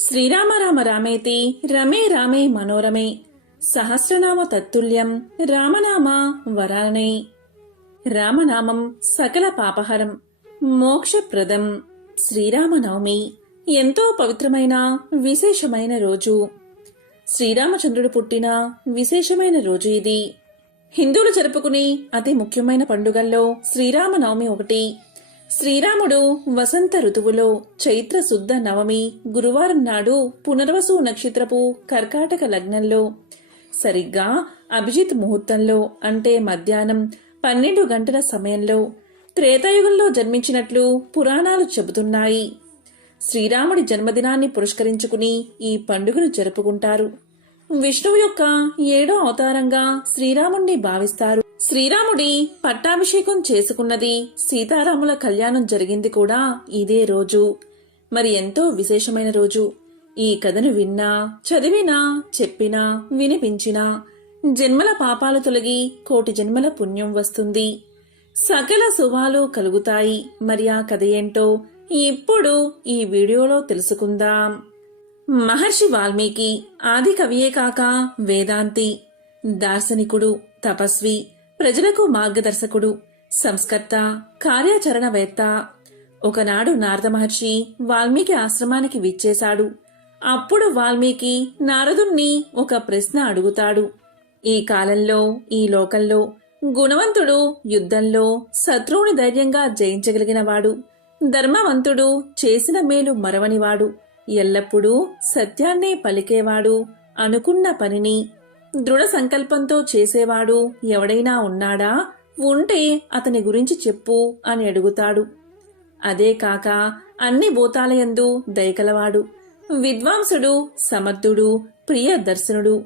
శ్రీరామ రామ రామేతి రమే రామే మనోరమే సహస్రనామ తత్తుల్యం రామనామ వరాననే. రామనామం సకల పాపహరం మోక్షప్రదం. శ్రీరామనవమి ఎంతో పవిత్రమైన విశేషమైన రోజు. శ్రీరామచంద్రుడు పుట్టిన విశేషమైన రోజు ఇది. హిందువులు జరుపుకునే అతి ముఖ్యమైన పండుగల్లో శ్రీరామనవమి ఒకటి. శ్రీరాముడు వసంత ఋతువులో చైత్ర శుద్ధ నవమి గురువారం నాడు పునర్వసు నక్షత్రపు కర్కాటక లగ్నంలో సరిగ్గా అభిజిత్ ముహూర్తంలో అంటే మధ్యాహ్నం 12 గంటల సమయంలో త్రేతాయుగంలో జన్మించినట్లు పురాణాలు చెబుతున్నాయి. శ్రీరాముడి జన్మదినాన్ని పురస్కరించుకుని ఈ పండుగను జరుపుకుంటారు. విష్ణువు యొక్క 7వ అవతారంగా శ్రీరాముణ్ణి భావిస్తారు. శ్రీరాముడి పట్టాభిషేకం చేసుకున్నది, సీతారాముల కళ్యాణం జరిగింది కూడా ఇదే రోజు. మరి ఎంతో విశేషమైన రోజు. ఈ కథను విన్నా, చదివినా, చెప్పినా, వినిపించినా జన్మల పాపాలు తొలగి కోటి జన్మల పుణ్యం వస్తుంది. సకల శుభాలు కలుగుతాయి. మరి ఆ కథ ఏంటో ఇప్పుడు ఈ వీడియోలో తెలుసుకుందాం. మహర్షి వాల్మీకి ఆది కవియే కాక వేదాంతి, దార్శనికుడు, తపస్వి, ప్రజలకు మార్గదర్శకుడు, సంస్కర్త, కార్యాచరణవేత్త. ఒకనాడు నారద మహర్షి వాల్మీకి ఆశ్రమానికి విచ్చేశాడు. అప్పుడు వాల్మీకి నారదుణ్ణి ఒక ప్రశ్న అడుగుతాడు. ఈ కాలంలో, ఈ లోకంలో గుణవంతుడు యుద్ధంలో శత్రువుని ధైర్యంగా జయించగలిగినవాడు, ధర్మవంతుడు, చేసిన మేలు మరవనివాడు, ఎల్లప్పుడూ సత్యాన్నే పలికేవాడు, అనుకున్న పనిని దృఢ సంకల్పంతో చేసేవాడు ఎవడైనా ఉన్నాడా? ఉంటే అతని గురించి చెప్పు అని అడుగుతాడు. అదే కాక అన్ని భూతాలయందు దయకలవాడు, విద్వాంసుడు, సమర్థుడు, ప్రియదర్శనుడు,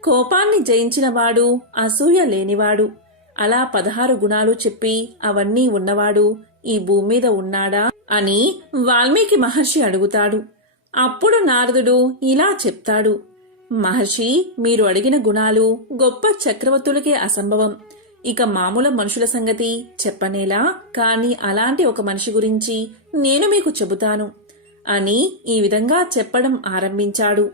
కోపాన్ని జయించినవాడు, అసూయ లేనివాడు, అలా 16 గుణాలు చెప్పి అవన్నీ ఉన్నవాడు ఈ భూమి మీద ఉన్నాడా అని వాల్మీకి మహర్షి అడుగుతాడు. అప్పుడు నారదుడు ఇలా చెప్తాడు. మహర్షి, మీరు అడిగిన గుణాలు గొప్ప చక్రవర్తులకే అసంభవం. ఇక మామూలు మనుషుల సంగతి చెప్పనేలా, కాని అలాంటి ఒక మనిషి గురించి నేను మీకు చెబుతాను అని ఈ విధంగా చెప్పడం ఆరంభించాడు.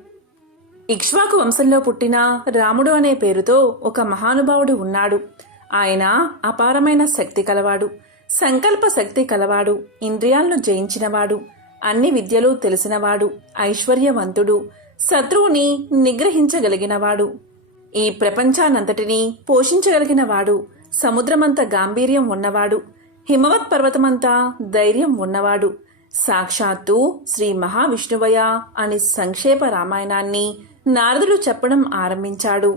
ఇక్ష్వాకు వంశంలో పుట్టిన రాముడు అనే పేరుతో ఒక మహానుభావుడు ఉన్నాడు. ఆయన అపారమైన శక్తి కలవాడు, సంకల్ప శక్తి కలవాడు, ఇంద్రియాలను జయించినవాడు, అన్ని విద్యలు తెలిసినవాడు, ఐశ్వర్యవంతుడు, శత్రువుని నిగ్రహించగలిగినవాడు, ఈ ప్రపంచానంతటినీ పోషించగలిగినవాడు, సముద్రమంత గాంభీర్యం ఉన్నవాడు, హిమవత్ పర్వతమంతా ధైర్యం ఉన్నవాడు, సాక్షాత్తు శ్రీ మహావిష్ణువయ అని సంక్షేప రామాయణాన్ని నారదుడు చెప్పడం ఆరంభించాడు.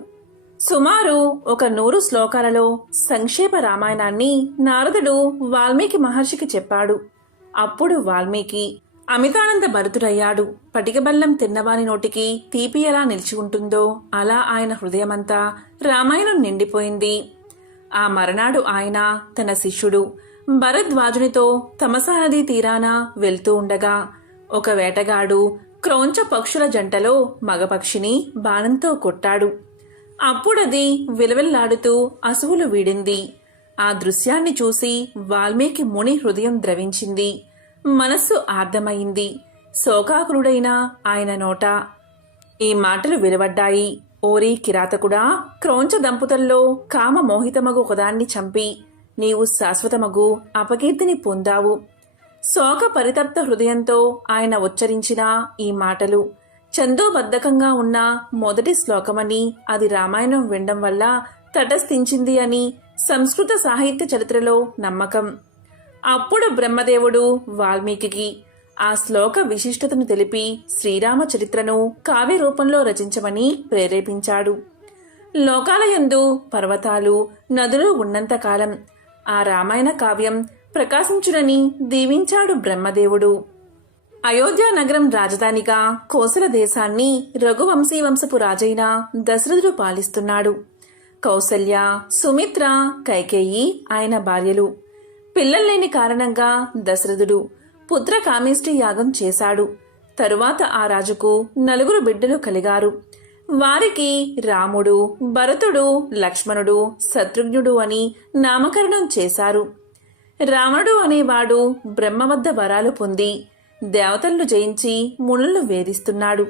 సుమారు ఒక 100 శ్లోకాలలో సంక్షేప రామాయణాన్ని నారదుడు వాల్మీకి మహర్షికి చెప్పాడు. అప్పుడు వాల్మీకి అమితానంద భరితుడయ్యాడు. పటికబెల్లం తిన్నవాని నోటికి తీపి ఎలా నిలిచి ఉంటుందో అలా ఆయన హృదయమంతా రామాయణం నిండిపోయింది. ఆ మరనాడు ఆయన తన శిష్యుడు భరద్వాజునితో తమసా నదీ తీరాన వెళ్తూ ఉండగా ఒక వేటగాడు క్రౌంచ పక్షుల జంటలో మగపక్షిని బాణంతో కొట్టాడు. అప్పుడది విలవిల్లాడుతూ అసువులు వీడింది. ఆ దృశ్యాన్ని చూసి వాల్మీకి ముని హృదయం ద్రవించింది, మనస్సు ఆర్ద్రమైంది. శోకాకులుడైన ఆయన నోట ఈ మాటలు వెలువడ్డాయి. ఓరి కిరాతకుడా, క్రౌంచ దంపతుల్లో కామ మోహితమగు ఒకదాన్ని చంపి నీవు శాశ్వతమగు అపకీర్తిని పొందావు. శోక పరితప్త హృదయంతో ఆయన ఉచ్చరించిన ఈ మాటలు చందోబద్ధకంగా ఉన్న మొదటి శ్లోకమని, అది రామాయణం వినడం వల్ల తటస్థించింది అని సంస్కృత సాహిత్య చరిత్రలో నమ్మకం. అప్పుడు బ్రహ్మదేవుడు వాల్మీకి ఆ శ్లోక విశిష్టతను తెలిపి శ్రీరామ చరిత్రను కావ్య రూపంలో రచించమని ప్రేరేపించాడు. లోకాలయందు పర్వతాలు, నదులు ఉన్నంతకాలం ఆ రామాయణ కావ్యం ప్రకాశించునని దీవించాడు బ్రహ్మదేవుడు. అయోధ్య నగరం రాజధానిగా కోసల దేశాన్ని రఘువంశీ వంశపు రాజైన దశరథుడు పాలిస్తున్నాడు. కౌసల్య, సుమిత్ర, కైకేయి ఆయన భార్యలు. పిల్లల్లేని కారణంగా దశరథుడు పుత్ర కామేష్టి యాగం చేశాడు. తరువాత ఆ రాజుకు 4 బిడ్డలు కలిగారు. వారికి రాముడు, భరతుడు, లక్ష్మణుడు, శత్రుఘ్నుడు అని నామకరణం చేశారు. రావణుడు అనేవాడు బ్రహ్మ వద్ద వరాలు పొంది దేవతలను జయించి మునులను వేధిస్తున్నాడు.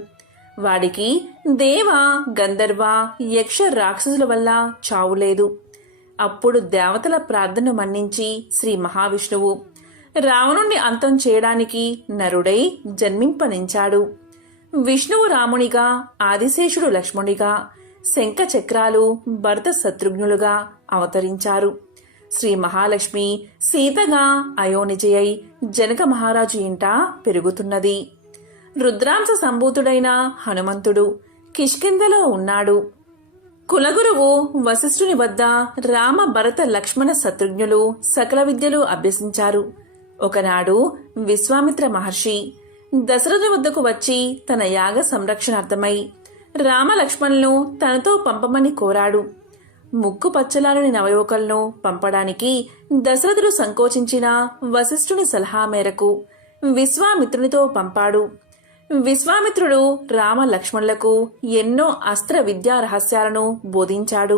వాడికి దేవ, గంధర్వ, యక్ష, రాక్షసుల వల్ల చావులేదు. అప్పుడు దేవతల ప్రార్థన మన్నించి శ్రీ మహావిష్ణువు రావణుణ్ణి అంతం చేయడానికి నరుడై జన్మింపనించాడు. విష్ణువు రామునిగా, ఆదిశేషుడు లక్ష్మణుడిగా, శంఖ చక్రాలు భరత శత్రుఘ్నులుగా అవతరించారు. శ్రీ మహాలక్ష్మి సీతగా అయోనిజయై జనక మహారాజు ఇంట పెరుగుతున్నది. రుద్రాంశ సంభూతుడైన హనుమంతుడు కిష్కింధలో ఉన్నాడు. కులగురువు వశిష్ఠుని వద్ద రామ, భరత, లక్ష్మణ, శత్రుఘ్నులు సకల విద్యలు అభ్యసించారు. ఒకనాడు విశ్వామిత్ర మహర్షి దశరథుని వద్దకు వచ్చి తన యాగ సంరక్షణార్థమై రామ, లక్ష్మణులను తనతో పంపమని కోరాడు. ముక్కు పచ్చలారని నవయువకులను పంపడానికి దశరథుడు సంకోచించిన వశిష్ఠుని సలహా మేరకు విశ్వామిత్రునితో పంపాడు. విశ్వామిత్రుడు రామ, లక్ష్మణులకు ఎన్నో అస్త్ర విద్యా రహస్యాలను బోధించాడు.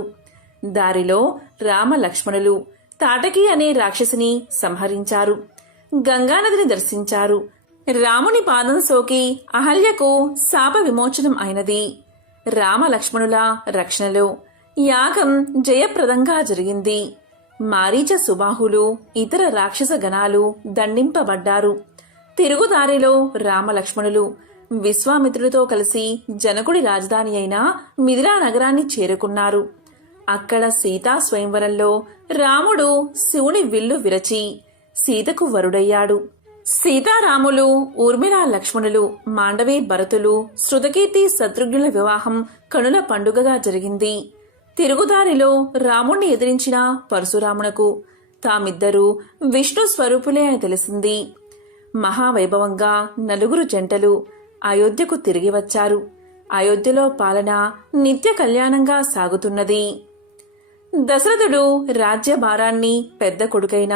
దారిలో రామ, లక్ష్మణులు తాటకి అనే రాక్షసిని సంహరించారు. గంగానదిని దర్శించారు. రాముని పాదం సోకి అహల్యకు శాప విమోచనం అయినది. రామ, లక్ష్మణుల రక్షణలో యాగం జయప్రదంగా జరిగింది. మారీచ, సుబాహులు ఇతర రాక్షస గణాలు దండింపబడ్డారు. తిరుగుదారిలో రామ, లక్ష్మణులు విశ్వామిత్రుడితో కలిసి జనకుడి రాజధాని అయిన మిథిలా నగరాన్ని చేరుకున్నారు. అక్కడ సీతా స్వయంవరంలో రాముడు శివుని విల్లు విరచి సీతకు వరుడయ్యాడు. సీతారాములు, ఊర్మిళ, లక్ష్మణులు, మాండవి, భరతులు, శృతకీర్తి, శత్రుఘ్నుల వివాహం కనుల పండుగగా జరిగింది. తిరుగుదారిలో రాముణ్ణి ఎదిరించిన పరశురామునకు తామిద్దరూ విష్ణు స్వరూపులే అని తెలిసింది. మహావైభవంగా నలుగురు జంటలు అయోధ్యకు తిరిగి వచ్చారు. అయోధ్యలో పాలన నిత్య కళ్యాణంగా సాగుతున్నది. దశరథుడు రాజ్యభారాన్ని పెద్ద కొడుకైన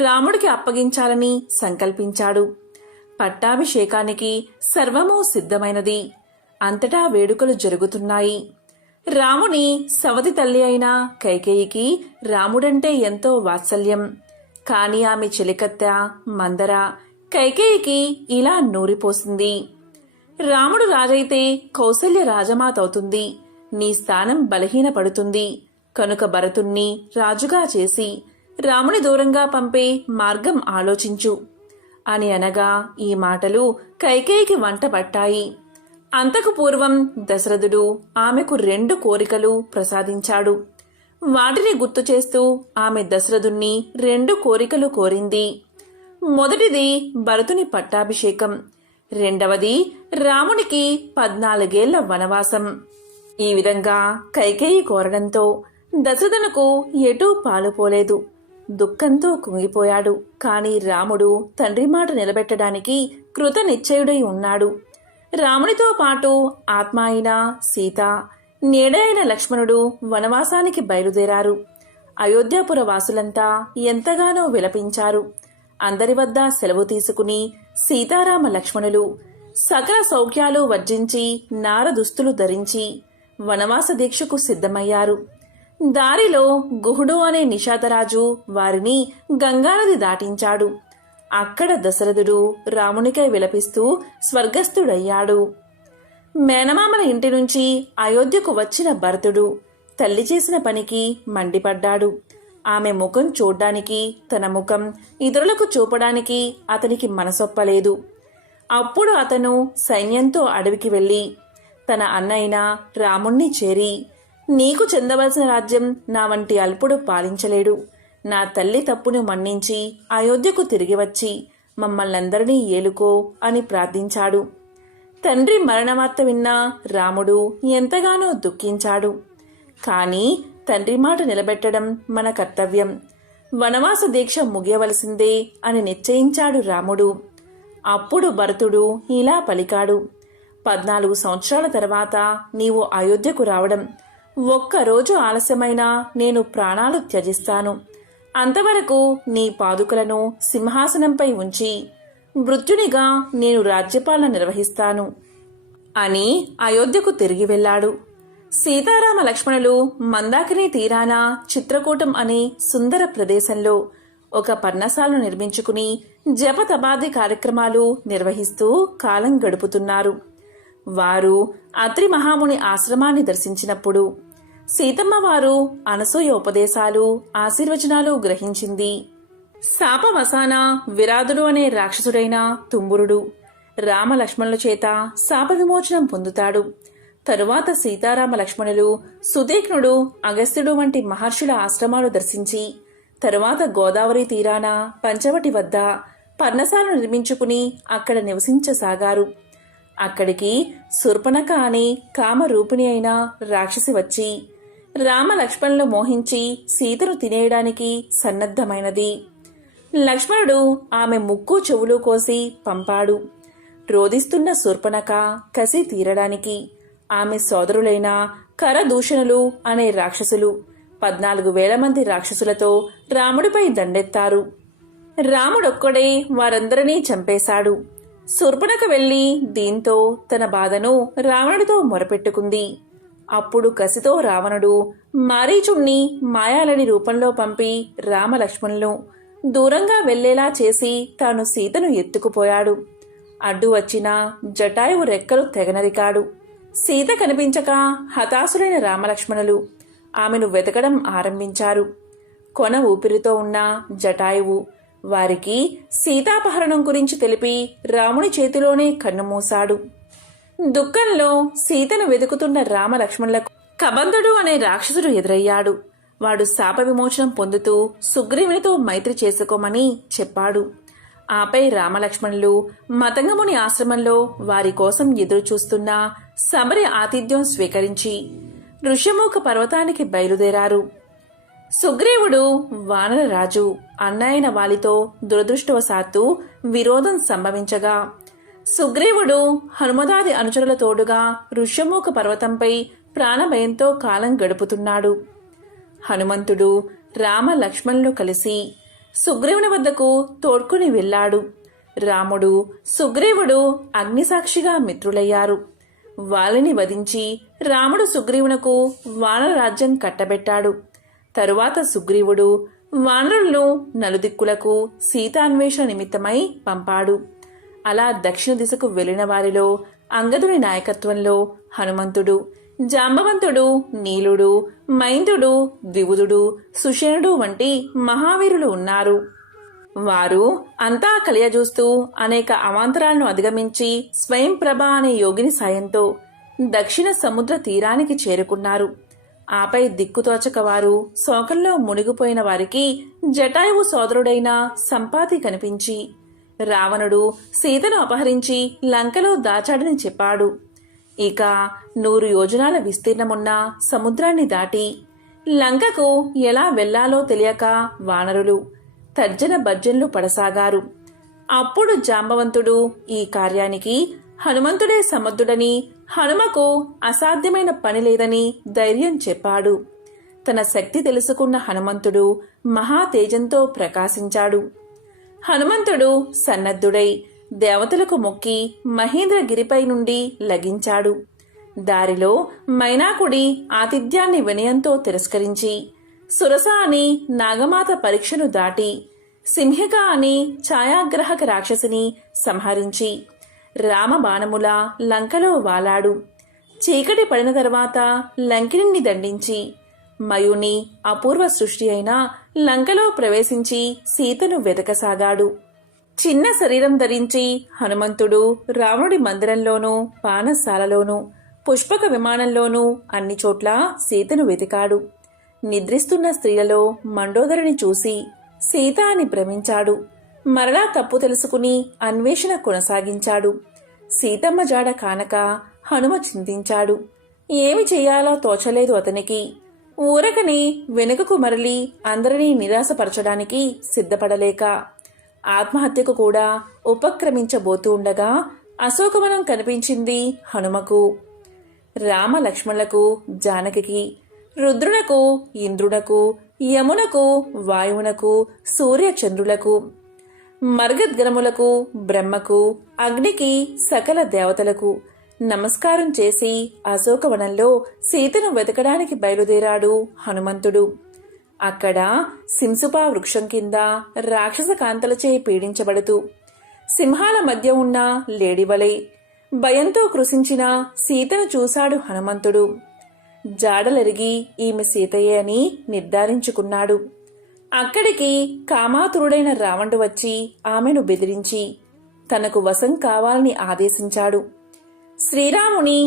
రాముడికి అప్పగించాలని సంకల్పించాడు. పట్టాభిషేకానికి సర్వమూ సిద్ధమైనది. అంతటా వేడుకలు జరుగుతున్నాయి. రాముని సవతి తల్లి అయిన కైకేయికి రాముడంటే ఎంతో వాత్సల్యం. కాని ఆమె చెలికత్తె మందర కైకేయికి ఇలా నూరిపోసింది. రాముడు రాజైతే కౌసల్య రాజమాత అవుతుంది. నీ స్థానం బలహీనపడుతుంది. కనుక భరతుణ్ణి రాజుగా చేసి రాముని దూరంగా పంపే మార్గం ఆలోచించు అని అనగా ఈ మాటలు కైకేయికి వంట పట్టాయి. అంతకు పూర్వం దశరథుడు ఆమెకు 2 కోరికలు ప్రసాదించాడు. వాటిని గుర్తు చేస్తూ ఆమె దశరథుణ్ణి 2 కోరికలు కోరింది. మొదటిది భరతుని పట్టాభిషేకం, రెండవది రామునికి 14 ఏళ్ల వనవాసం. ఈ విధంగా కైకేయి కోరడంతో దశరథునకు ఎటూ పాలుపోలేదు. దుఃఖంతో కుంగిపోయాడు. కాని రాముడు తండ్రి మాట నిలబెట్టడానికి కృత నిశ్చయుడై ఉన్నాడు. రామునితో పాటు ఆత్మ అయిన సీత, నీడ అయిన లక్ష్మణుడు వనవాసానికి బయలుదేరారు. అయోధ్యాపుర వాసులంతా ఎంతగానో విలపించారు. అందరి వద్ద సెలవు తీసుకుని సీతారామ లక్ష్మణులు సకల సౌఖ్యాలు వర్జించి నార దుస్తులు ధరించి వనవాస దీక్షకు సిద్ధమయ్యారు. దారిలో గుహుడు అనే నిషాదరాజు వారిని గంగానది దాటించాడు. అక్కడ దశరథుడు రామునికై విలపిస్తూ స్వర్గస్థుడయ్యాడు. మేనమామల ఇంటి నుంచి అయోధ్యకు వచ్చిన భరతుడు తల్లి చేసిన పనికి మండిపడ్డాడు. ఆమె ముఖం చూడ్డానికి, తన ముఖం ఇతరులకు చూపడానికి అతనికి మనసొప్పలేదు. అప్పుడు అతను సైన్యంతో అడవికి వెళ్లి తన అన్నైన రాముణ్ణి చేరి, నీకు చెందవలసిన రాజ్యం నా వంటి అల్పుడు పాలించలేడు. నా తల్లి తప్పును మన్నించి అయోధ్యకు తిరిగి వచ్చి మమ్మల్నందరినీ ఏలుకో అని ప్రార్థించాడు. తండ్రి మరణవార్త విన్న రాముడు ఎంతగానో దుఃఖించాడు. కాని తండ్రి మాట నిలబెట్టడం మన కర్తవ్యం. వనవాస దీక్ష ముగియవలసిందే అని నిశ్చయించాడు రాముడు. అప్పుడు భరతుడు ఇలా పలికాడు, 14 సంవత్సరాల తర్వాత నీవు అయోధ్యకు రావడం. ఒక్కరోజు ఆలస్యమైనా నేను ప్రాణాలు త్యజిస్తాను. అంతవరకు నీ పాదుకలను సింహాసనంపై ఉంచి మృత్యునిగా నేను రాజ్యపాలన నిర్వహిస్తాను అని అయోధ్యకు తిరిగి వెళ్లాడు. సీతారామ లక్ష్మణులు మందాకిని తీరాన చిత్రకూటం అనే సుందర ప్రదేశంలో ఒక పర్ణశాలను నిర్మించుకుని జపతబాది కార్యక్రమాలు నిర్వహిస్తూ కాలం గడుపుతున్నారు. వారు అత్రి మహాముని ఆశ్రమాన్ని దర్శించినప్పుడు సీతమ్మ వారు అనసూయ ఉపదేశాలు, ఆశీర్వచనాలు గ్రహించింది. శాపవసాన విరాధుడు అనే రాక్షసుడైన తుంబురుడు రామలక్ష్మణుల చేత శాప విమోచనం పొందుతాడు. తరువాత సీతారామ లక్ష్మణులు సుదేఘ్నుడు, అగస్త్యుడు వంటి మహర్షుల ఆశ్రమాలు దర్శించి తరువాత గోదావరి తీరాన పంచవటి వద్ద పర్ణశాలను నిర్మించుకుని అక్కడ నివసించసాగారు. అక్కడికి శూర్పణఖ అనే కామరూపిణి అయిన రాక్షసి వచ్చి రామలక్ష్మణులు మోహించి సీతను తినేయడానికి సన్నద్ధమైనది. లక్ష్మణుడు ఆమె ముక్కు చెవులు కోసి పంపాడు. రోదిస్తున్న శూర్పణఖ కసి తీరడానికి ఆమె సోదరులైన కరదూషణులు అనే రాక్షసులు 14,000 మంది రాక్షసులతో రాముడిపై దండెత్తారు. రాముడొక్కడే వారందరినీ చంపేశాడు. శూర్పణఖ వెళ్లి దీంతో తన బాధను రావణుడితో మొరపెట్టుకుంది. అప్పుడు కసితో రావణుడు మారీచుణ్ణి మాయాలని రూపంలో పంపి రామలక్ష్మణులను దూరంగా వెళ్లేలా చేసి తాను సీతను ఎత్తుకుపోయాడు. అడ్డు వచ్చిన జటాయువు రెక్కలు తెగనరికాడు. సీత కనిపించక హతాశులైన రామలక్ష్మణులు ఆమెను వెతకడం ఆరంభించారు. కొన ఊపిరితో ఉన్న జటాయువు వారికి సీతాపహరణం గురించి తెలిపి రాముని చేతిలోనే కన్నుమూశాడు. దుఃఖంలో సీతను వెతుకుతున్న రామలక్ష్మణులకు కబంధుడు అనే రాక్షసుడు ఎదురయ్యాడు. వాడు శాప విమోచనం పొందుతూ సుగ్రీవునితో మైత్రి చేసుకోమని చెప్పాడు. ఆపై రామలక్ష్మణులు మతంగముని ఆశ్రమంలో వారి కోసం ఎదురుచూస్తున్న శబరి ఆతిథ్యం స్వీకరించి ఋష్యమూక పర్వతానికి బయలుదేరారు. సుగ్రీవుడు వానరరాజు అన్నయైన వాలితో దురదృష్టవశాత్తు విరోధం సంభవించగా సుగ్రీవుడు హనుమదాది అనుచరుల తోడుగా ఋష్యమూక పర్వతంపై ప్రాణభయంతో కాలం గడుపుతున్నాడు. హనుమంతుడు రామ లక్ష్మణులు కలిసి సుగ్రీవుని వద్దకు తోడ్కొని వెళ్లాడు. రాముడు సుగ్రీవుడు అగ్నిసాక్షిగా మిత్రులయ్యారు. వాలిని వధించి రాముడు సుగ్రీవునకు వానర రాజ్యం కట్టబెట్టాడు. తరువాత సుగ్రీవుడు వానరులను నలుదిక్కులకు సీతాన్వేషణ నిమిత్తమై పంపాడు. అలా దక్షిణ దిశకు వెళ్లిన వారిలో అంగదుని నాయకత్వంలో హనుమంతుడు, జాంబవంతుడు, నీలుడు, మైందుడు, ద్వివుదుడు, సుషేణుడు వంటి మహావీరులు ఉన్నారు. వారు అంతా కలియజూస్తూ అనేక అవాంతరాలను అధిగమించి స్వయం ప్రభ అనే యోగిని సాయంతో దక్షిణ సముద్ర తీరానికి చేరుకున్నారు. ఆపై దిక్కుతోచక వారు శోకంలో మునిగిపోయిన వారికి జటాయువు సోదరుడైన సంపాతి కనిపించి రావణుడు సీతను అపహరించి లంకలో దాచాడని చెప్పాడు. ఇక 100 యోజనాల విస్తీర్ణమున్న సముద్రాన్ని దాటి లంకకు ఎలా వెళ్లాలో తెలియక వానరులు తర్జన భర్జనలు పడసాగారు. అప్పుడు జాంబవంతుడు ఈ కార్యానికి హనుమంతుడే సమర్థుడని, హనుమకు అసాధ్యమైన పని లేదని ధైర్యం చెప్పాడు. తన శక్తి తెలుసుకున్న హనుమంతుడు మహాతేజంతో ప్రకాశించాడు. హనుమంతుడు సన్నద్ధుడై దేవతలకు మొక్కి మహేంద్రగిరిపై నుండి లగించాడు. దారిలో మైనాకుడి ఆతిథ్యాన్ని వినయంతో తిరస్కరించి సురస అని నాగమాత పరీక్షను దాటి సింహిక అని ఛాయాగ్రాహక రాక్షసిని సంహరించి రామబాణముల లంకలో వాలాడు. చీకటి పడిన తర్వాత లంకిని దండించి మయుని అపూర్వ సృష్టి అయిన లంకలో ప్రవేశించి సీతను వెతకసాగాడు. చిన్న శరీరం ధరించి హనుమంతుడు రావణుడి మందిరంలోనూ, పానశాలలోనూ, పుష్పక విమానంలోనూ అన్ని చోట్ల సీతను వెతికాడు. నిద్రిస్తున్న స్త్రీలలో మండోదరిని చూసి సీత అని భ్రమించాడు. మరలా తప్పు తెలుసుకుని అన్వేషణ కొనసాగించాడు. సీతమ్మ జాడ కానక హనుమ చింతించాడు. ఏమి చెయ్యాలో తోచలేదు అతనికి. ఊరకని వెనుకకు మరలి అందరినీ నిరాశపరచడానికి సిద్ధపడలేక ఆత్మహత్యకు కూడా ఉపక్రమించబోతూ ఉండగా అశోకవనం కనిపించింది హనుమకు. రామ లక్ష్మణులకు, జానకికి, రుద్రునకు, ఇంద్రునకు, యమునకు, వాయువునకు, సూర్యచంద్రులకు, మర్గద్గరములకు, బ్రహ్మకు, అగ్నికి, సకల దేవతలకు నమస్కారం చేసి అశోకవనంలో సీతను వెతకడానికి బయలుదేరాడు హనుమంతుడు. అక్కడ సింసుపా వృక్షం కింద రాక్షస కాంతలచే పీడించబడుతూ సింహాల మధ్య ఉన్న లేడివలే భయంతో కృశించిన సీతను చూశాడు హనుమంతుడు. జాడలెరిగి ఈమె సీతయే అని నిర్ధారించుకున్నాడు. అక్కడికి కామాతురుడైన రావణుడు వచ్చి ఆమెను బెదిరించి తనకు వశం కావాలని ఆదేశించాడు. శ్రీరాముని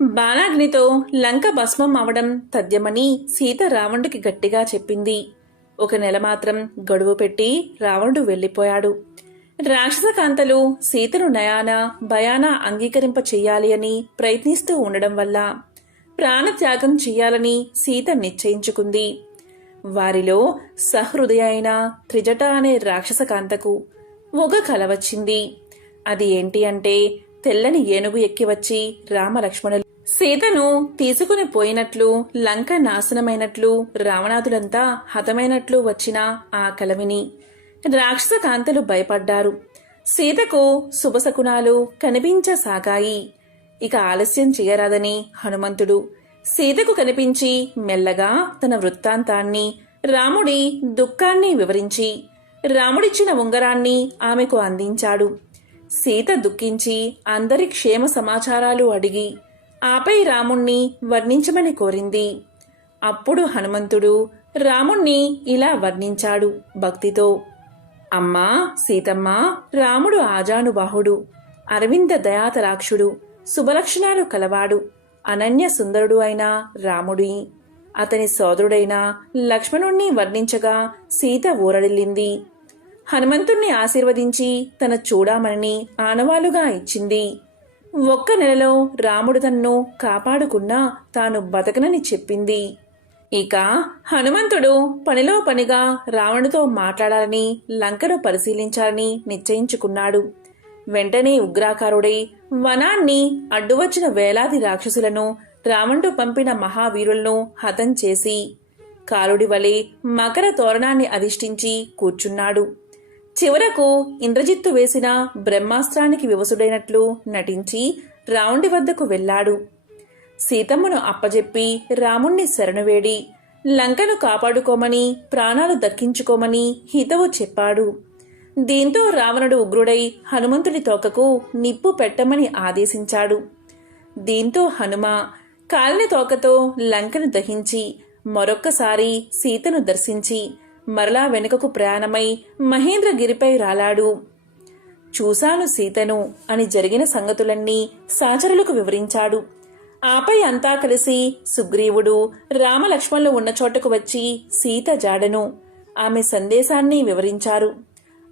బాణాగ్నితో లంక భస్మం అవడం తథ్యమని సీత రావణుడికి గట్టిగా చెప్పింది. 1 నెల మాత్రం గడువు పెట్టి రావణుడు వెళ్లిపోయాడు. రాక్షస కాంతలు సీతను నయాన భయాన అంగీకరింప చెయ్యాలి అని ప్రయత్నిస్తూ ఉండడం వల్ల ప్రాణత్యాగం చెయ్యాలని సీత నిశ్చయించుకుంది. వారిలో సహృదయ అయిన త్రిజట అనే రాక్షస కాంతకు ఒక కల వచ్చింది. అది ఏంటి అంటే, తెల్లని ఏనుగు ఎక్కి వచ్చి రామలక్ష్మణులు సీతను తీసుకుని పోయినట్లు, లంక నాశనమైనట్లు, రావణాదులంతా హతమైనట్లు వచ్చిన ఆ కలవిని రాక్షస కాంతలు భయపడ్డారు. సీతకు శుభశకునాలు కనిపించసాగాయి. ఇక ఆలస్యం చేయరాదని హనుమంతుడు సీతకు కనిపించి మెల్లగా తన వృత్తాంతాన్ని, రాముడి దుఃఖాన్ని వివరించి రాముడిచ్చిన ఉంగరాన్ని ఆమెకు అందించాడు. సీత దుఃఖించి అందరి క్షేమ సమాచారాలు అడిగి ఆపై రాముణ్ణి వర్ణించమని కోరింది. అప్పుడు హనుమంతుడు రాముణ్ణి ఇలా వర్ణించాడు భక్తితో. అమ్మా సీతమ్మ, రాముడు ఆజానుబాహుడు, అరవింద దయాతరాక్షుడు, శుభలక్షణాలు కలవాడు, అనన్య సుందరుడు అయిన రాముడి అతని సోదరుడైన లక్ష్మణుణ్ణి వర్ణించగా సీత ఊరడిల్లింది. హనుమంతుణ్ణి ఆశీర్వదించి తన చూడామణిని ఆనవాలుగా ఇచ్చింది. 1 నెలలో రాముడు తన్ను కాపాడుకున్నా తాను బతకనని చెప్పింది. ఇక హనుమంతుడు పనిలో పనిగా రావణుడితో మాట్లాడాలని, లంకను పరిశీలించాలని నిశ్చయించుకున్నాడు. వెంటనే ఉగ్రాకారుడై వనాన్ని అడ్డువచ్చిన వేలాది రాక్షసులను, రావణుడు పంపిన మహావీరులను హతం చేసి కాలుడి వలె మకర తోరణాన్ని అధిష్ఠించి కూర్చున్నాడు. చివరకు ఇంద్రజిత్తు వేసిన బ్రహ్మాస్త్రానికి వివసుడైనట్లు నటించి రావణుడి వద్దకు వెళ్లాడు. సీతమ్మను అప్పజెప్పి రాముణ్ణి శరణువేడి లంకను కాపాడుకోమని, ప్రాణాలు దక్కించుకోమని హితవు చెప్పాడు. దీంతో రావణుడు ఉగ్రుడై హనుమంతుడి తోకకు నిప్పు పెట్టమని ఆదేశించాడు. దీంతో హనుమ కాలిన తోకతో లంకను దహించి మరొక్కసారి సీతను దర్శించి మరలా వెనుకకు ప్రయాణమై మహేంద్రగిరిపై రాలాడు. చూశాను సీతను అని జరిగిన సంగతులన్నీ సహచరులకు వివరించాడు. ఆపై అంతా కలిసి సుగ్రీవుడు రామలక్ష్మణులు ఉన్న చోటకు వచ్చి సీత జాడను, ఆమె సందేశాన్ని వివరించారు.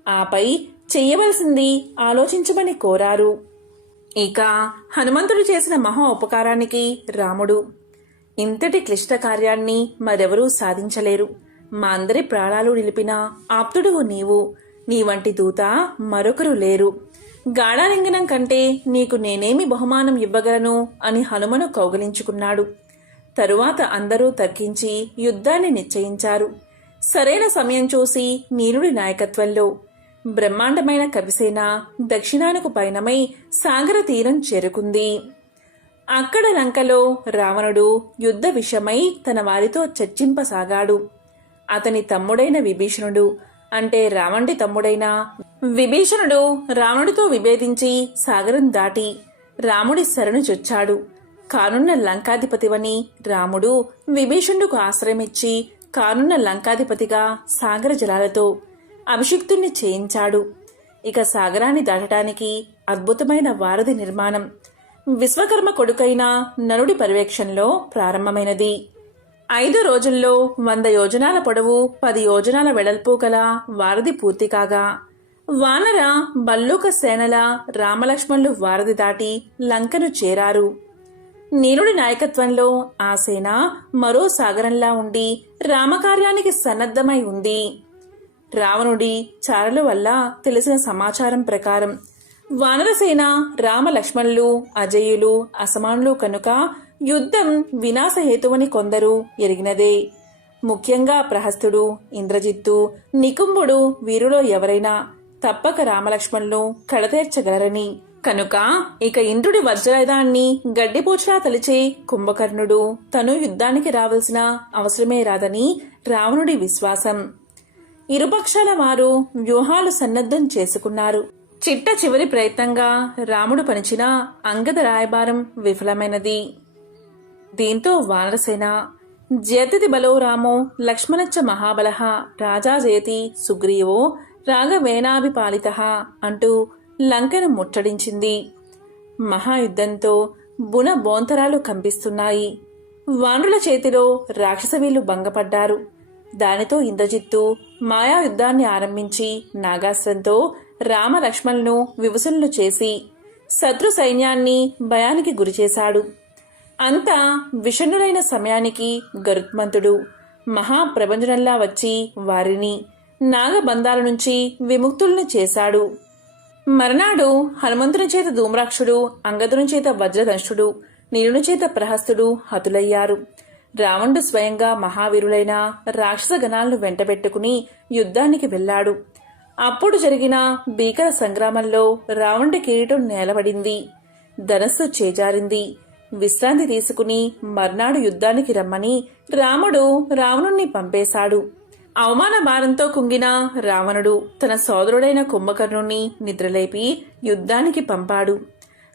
ఆపై చెయ్యవలసింది ఆలోచించమని కోరారు. ఇక హనుమంతుడు చేసిన మహా ఉపకారానికి రాముడు, ఇంతటి క్లిష్ట కార్యాన్ని మరెవరూ సాధించలేరు. మా అందరి ప్రాణాలు నిలిపిన ఆప్తుడువు నీవు. నీ వంటి దూత మరొకరు లేరు. గాఢాలింగనం కంటే నీకు నేనేమి బహుమానం ఇవ్వగలను అని హనుమను కౌగిలించుకున్నాడు. తరువాత అందరూ తర్కించి యుద్ధాన్ని నిశ్చయించారు. సరైన సమయం చూసి నీలుడి నాయకత్వంలో బ్రహ్మాండమైన కవిసేన దక్షిణానికి పయనమై సాగర తీరం చేరుకుంది. అక్కడ లంకలో రావణుడు యుద్ధ విషయమై తన వారితో చర్చింపసాగాడు. అతని తమ్ముడైన విభీషణుడు, అంటే రావణుడి తమ్ముడైన విభీషణుడు రావణుడితో విభేదించి సాగరం దాటి రాముడి శరణు చొచ్చాడు. కానున్న లంకాధిపతివని రాముడు విభీషణుడుకు ఆశ్రయమిచ్చి కానున్న లంకాధిపతిగా సాగర జలాలతో అభిషిక్తుణ్ణి చేయించాడు. ఇక సాగరాన్ని దాటడానికి అద్భుతమైన వారధి నిర్మాణం విశ్వకర్మ కొడుకైన నరుడి పర్యవేక్షణలో ప్రారంభమైనది. 5 రోజుల్లో 100 యోజనాల పొడవు 10 యోజనాల వెడల్పు గల వారధి పూర్తి కాగా వానర బల్లూక సేనల రామలక్ష్మణులు వారధి దాటి లంకను చేరారు. నీలుడి నాయకత్వంలో ఆ సేన మరో సాగరంలా ఉండి రామకార్యానికి సన్నద్ధమై ఉంది. రావణుడి చారల వల్ల తెలిసిన సమాచారం ప్రకారం వానరసేన రామలక్ష్మణులు అజేయులు అసమానులు కనుక యుద్ధం వినాశహేతువని కొందరు ఎరిగినదే. ముఖ్యంగా ప్రహస్తుడు, ఇంద్రజిత్తు, నికుంభుడు వీరిలో ఎవరైనా తప్పక రామలక్ష్మణులను కడతేర్చగలరని కనుక ఇక ఇంద్రుడి వజ్రాయుధాన్ని గడ్డిపోచులా తలిచే కుంభకర్ణుడు తను యుద్ధానికి రావాల్సిన అవసరమే రాదని రావణుడి విశ్వాసం. ఇరుపక్షాల వారు వ్యూహాలు సన్నద్ధం చేసుకున్నారు. చిట్ట చివరి ప్రయత్నంగా రాముడు పనిచిన అంగద రాయబారం విఫలమైనది. దీంతో వానరసేన జయతి బలో రామో లక్ష్మణచ్చ మహాబలః రాజా జయతి సుగ్రీవో రాఘవేనాభిపాలిత అంటూ లంకను ముట్టడించింది. మహాయుద్ధంతో బున బోంతరాలు కంపిస్తున్నాయి. వానరుల చేతిలో రాక్షసవీళ్లు భంగపడ్డారు. దానితో ఇంద్రజిత్తు మాయాయుద్ధాన్ని ఆరంభించి నాగాస్త్రంతో రామ లక్ష్మణులను వివసులను చేసి శత్రు సైన్యాన్ని భయానికి గురిచేశాడు. అంతా విషణులైన సమయానికి గరుత్మంతుడు మహాప్రభంజనంలా వచ్చి వారిని నాగబంధాల నుంచి విముక్తులను చేశాడు. మర్నాడు హనుమంతుని చేత ధూమ్రాక్షుడు, అంగదుని చేత వజ్రదంష్టుడు, నీలుని చేత ప్రహస్తుడు హతులయ్యారు. రావణుడు స్వయంగా మహావీరులైన రాక్షస గణాలను వెంటబెట్టుకుని యుద్ధానికి వెళ్లాడు. అప్పుడు జరిగిన భీకర సంగ్రామంలో రావణుడి కిరీటం నేలబడింది, ధనస్సు చేజారింది. విశ్రాంతి తీసుకుని మర్నాడు యుద్ధానికి రమ్మని రాముడు రావణుణ్ణి పంపేశాడు. అవమాన భారంతో కుంగిన రావణుడు తన సోదరుడైన కుంభకర్ణుణ్ణి నిద్రలేపి యుద్ధానికి పంపాడు.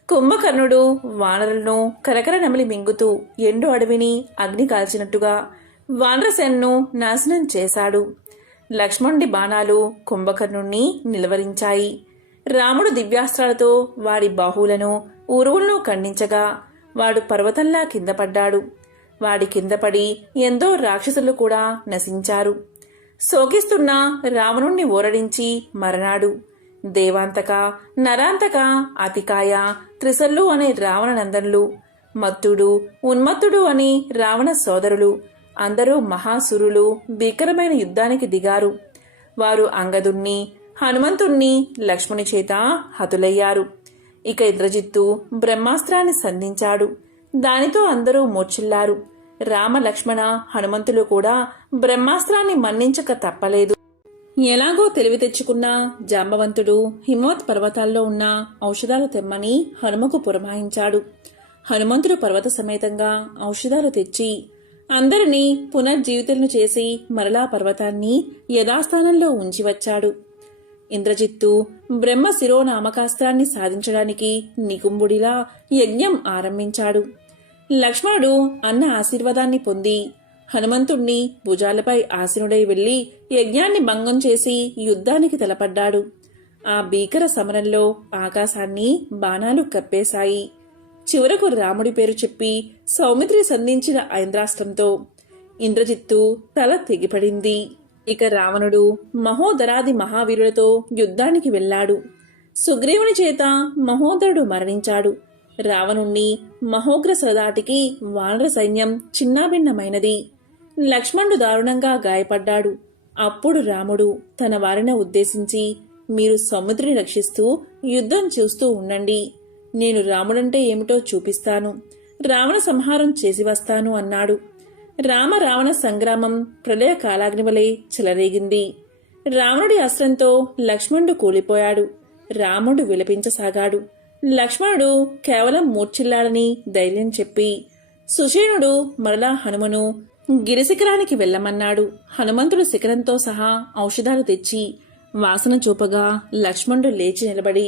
కుంభకర్ణుడు వానరులను కరకర నమిలి మింగుతూ ఎండు అడవిని అగ్ని కాల్చినట్టుగా వానరసేనను నాశనం చేశాడు. లక్ష్మణుడి బాణాలు కుంభకర్ణుణ్ణి నిలవరించాయి. రాముడు దివ్యాస్త్రాలతో వాడి బాహువులను ఉరువులను ఖండించగా వాడు పర్వతంలా కిందపడ్డాడు. వాడి కిందపడి ఎంతో రాక్షసులు కూడా నశించారు. శోకిస్తున్న రావణుణ్ణి ఓరడించి మరనాడు దేవాంతక, నరాంతక, అతికాయ, త్రిసల్లు అనే రావణ నందనులు, మత్తుడు, ఉన్మత్తుడు అని రావణ సోదరులు అందరూ మహాసురులు భీకరమైన యుద్ధానికి దిగారు. వారు అంగదుణ్ణి, హనుమంతుణ్ణి లక్ష్మణి చేత హతులయ్యారు. ఇక ఇంద్రజిత్తు బ్రహ్మాస్త్రాన్ని సంధించాడు. దానితో అందరూ మూర్ఛిల్లారు. రామ, లక్ష్మణ, హనుమంతులు కూడా బ్రహ్మాస్త్రాన్ని మన్నించక తప్పలేదు. ఎలాగో తెలివి తెచ్చుకున్న జాంబవంతుడు హిమవత్ పర్వతాల్లో ఉన్న ఔషధాలు తెమ్మని హనుమకు పురమాయించాడు. హనుమంతుడు పర్వత సమేతంగా ఔషధాలు తెచ్చి అందరినీ పునర్జీవితులను చేసి మరలా పర్వతాన్ని యథాస్థానంలో ఉంచి వచ్చాడు. ఇంద్రజిత్తు బ్రహ్మ శిరోనామకాస్త్రాన్ని సాధించడానికి నికుంభుడిలా యజ్ఞం ఆరంభించాడు. లక్ష్మణుడు అన్న ఆశీర్వాదాన్ని పొంది హనుమంతుణ్ణి భుజాలపై ఆసీనుడై వెళ్లి యజ్ఞాన్ని భంగం చేసి యుద్ధానికి తలపడ్డాడు. ఆ భీకర సమరంలో ఆకాశాన్ని బాణాలు కప్పేశాయి. చివరకు రాముడి పేరు చెప్పి సౌమిత్రి సంధించిన ఐంద్రాస్త్రంతో ఇంద్రజిత్తు తల తెగిపడింది. ఇక రావణుడు మహోదరాది మహావీరులతో యుద్ధానికి వెళ్లాడు. సుగ్రీవుని చేత మహోదరుడు మరణించాడు. రావణుణ్ణి మహోగ్ర సదాటికి వానర సైన్యం చిన్నాభిన్నమైనది. లక్ష్మణుడు దారుణంగా గాయపడ్డాడు. అప్పుడు రాముడు తన వారిని ఉద్దేశించి, మీరు సముద్రిని రక్షిస్తూ యుద్ధం చూస్తూ ఉండండి, నేను రాముడంటే ఏమిటో చూపిస్తాను, రావణ సంహారం చేసి వస్తాను అన్నాడు. రామ రావణ సంగ్రామం ప్రళయ కాలాగ్నివలే చెలరేగింది. రావణుడి అస్త్రంతో లక్ష్మణుడు కూలిపోయాడు. రాముడు విలపించసాగాడు. లక్ష్మణుడు కేవలం మూర్ఛిల్లాడని ధైర్యం చెప్పి సుషేణుడు మరలా హనుమను గిరిశిఖరానికి వెళ్లమన్నాడు. హనుమంతుడు శిఖరంతో సహా ఔషధాలు తెచ్చి వాసన చూపగా లక్ష్మణుడు లేచి నిలబడి,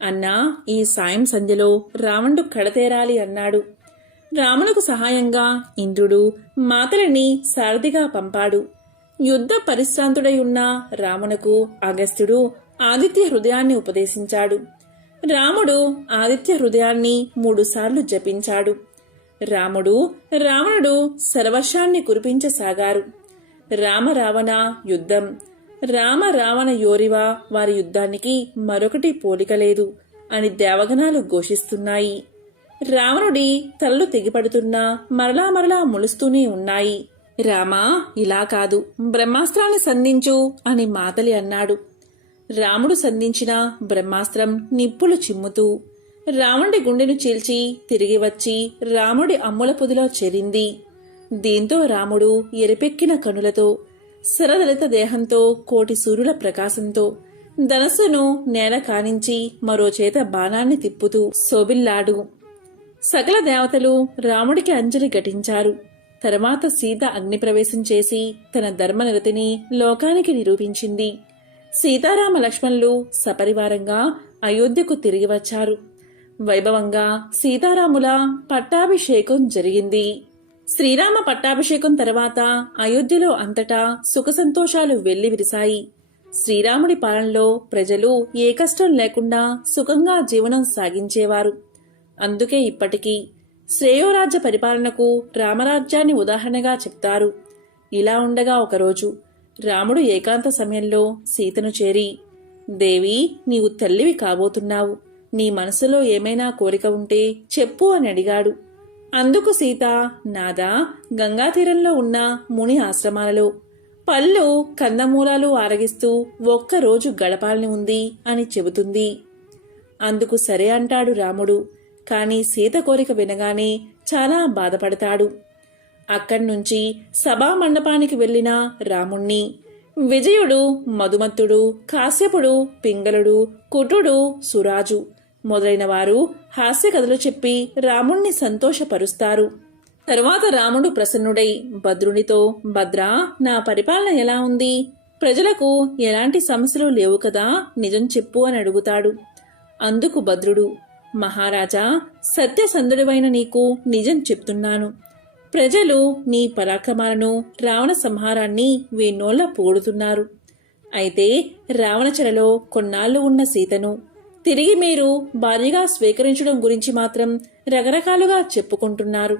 అన్నా, ఈ సాయం సంధ్యలో రావణుడు కడతేరాలి అన్నాడు. రామునకు సహాయంగా ఇంద్రుడు మాతలిని సారథిగా పంపాడు. యుద్ధ పరిశ్రాంతుడై ఉన్న రామునకు అగస్త్యుడు ఆదిత్య హృదయాన్ని ఉపదేశించాడు. రాముడు ఆదిత్య హృదయాన్ని 3 సార్లు జపించాడు. రాముడు రావణుడు సర్వర్షాన్ని కురిపించసాగారు. రామ రావణ యుద్ధం. రామ రావణ యోరివా వారి యుద్ధానికి మరొకటి పోలికలేదు అని దేవగణాలు ఘోషిస్తున్నాయి. రావణుడి తలలు తెగిపడుతున్నా మరలా మరలా ములుస్తూనే ఉన్నాయి. రామా, ఇలా కాదు, బ్రహ్మాస్త్రాన్ని సంధించు అని మాతలి అన్నాడు. రాముడు సంధించిన బ్రహ్మాస్త్రం నిప్పులు చిమ్ముతూ రావణుడి గుండెను చీల్చి తిరిగి వచ్చి రాముడి అమ్ముల పొదిలో చేరింది. దీంతో రాముడు ఎరిపెక్కిన కనులతో, శరదలిత దేహంతో, కోటి సూర్యుల ప్రకాశంతో ధనస్సును నేల కానించి మరో చేత బాణాన్ని తిప్పుతూ శోభిల్లాడు. సకల దేవతలు రాముడికి అంజలి ఘటించారు. తర్వాత సీత అగ్నిప్రవేశం చేసి తన ధర్మనిరతిని లోకానికి నిరూపించింది. సీతారామ లక్ష్మణులు సపరివారంగా అయోధ్యకు తిరిగి వచ్చారు. వైభవంగా సీతారాముల పట్టాభిషేకం జరిగింది. శ్రీరామ పట్టాభిషేకం తర్వాత అయోధ్యలో అంతటా సుఖ సంతోషాలు వెల్లివిరిశాయి. శ్రీరాముడి పాలనలో ప్రజలు ఏ కష్టం లేకుండా సుఖంగా జీవనం సాగించేవారు. అందుకే ఇప్పటికీ శ్రేయోరాజ్య పరిపాలనకు రామరాజ్యాన్ని ఉదాహరణగా చెప్తారు. ఇలా ఉండగా ఒకరోజు రాముడు ఏకాంత సమయంలో సీతను చేరి, దేవి, నీవు తల్లివి కాబోతున్నావు. నీ మనసులో ఏమైనా కోరిక ఉంటే చెప్పు అని అడిగాడు. అందుకు సీత, నాదా, గంగాతీరంలో ఉన్న ముని ఆశ్రమాలలో పళ్ళు కందమూలాలు ఆరగిస్తూ ఒక్కరోజు గడపాలని ఉంది అని చెబుతుంది. అందుకు సరే అంటాడు రాముడు. కాని సీత కోరిక వినగానే చాలా బాధపడతాడు. అక్కడ్నుంచి సభా మండపానికి వెళ్లిన రాముణ్ణి విజయుడు, మధుమత్తుడు, కాశ్యపుడు, పింగళుడు, కుటుడు, సురాజు మొదలైన వారు హాస్య కథలు చెప్పి రాముణ్ణి సంతోషపరుస్తారు. తరువాత రాముడు ప్రసన్నుడై భద్రునితో, భద్రా, నా పరిపాలన ఎలా ఉంది? ప్రజలకు ఎలాంటి సమస్యలు లేవు కదా, నిజం చెప్పు అని అడుగుతాడు. అందుకు భద్రుడు, మహారాజా, సత్యసంధుడివైన నీకు నిజం చెప్తున్నాను. ప్రజలు నీ పరాక్రమాలను, రావణ సంహారాన్ని వేణోళ్ల పొగుడుతున్నారు. అయితే రావణచెరలో కొన్నాళ్లు ఉన్న సీతను తిరిగి మీరు భార్యగా స్వీకరించడం గురించి మాత్రం రకరకాలుగా చెప్పుకుంటున్నారు.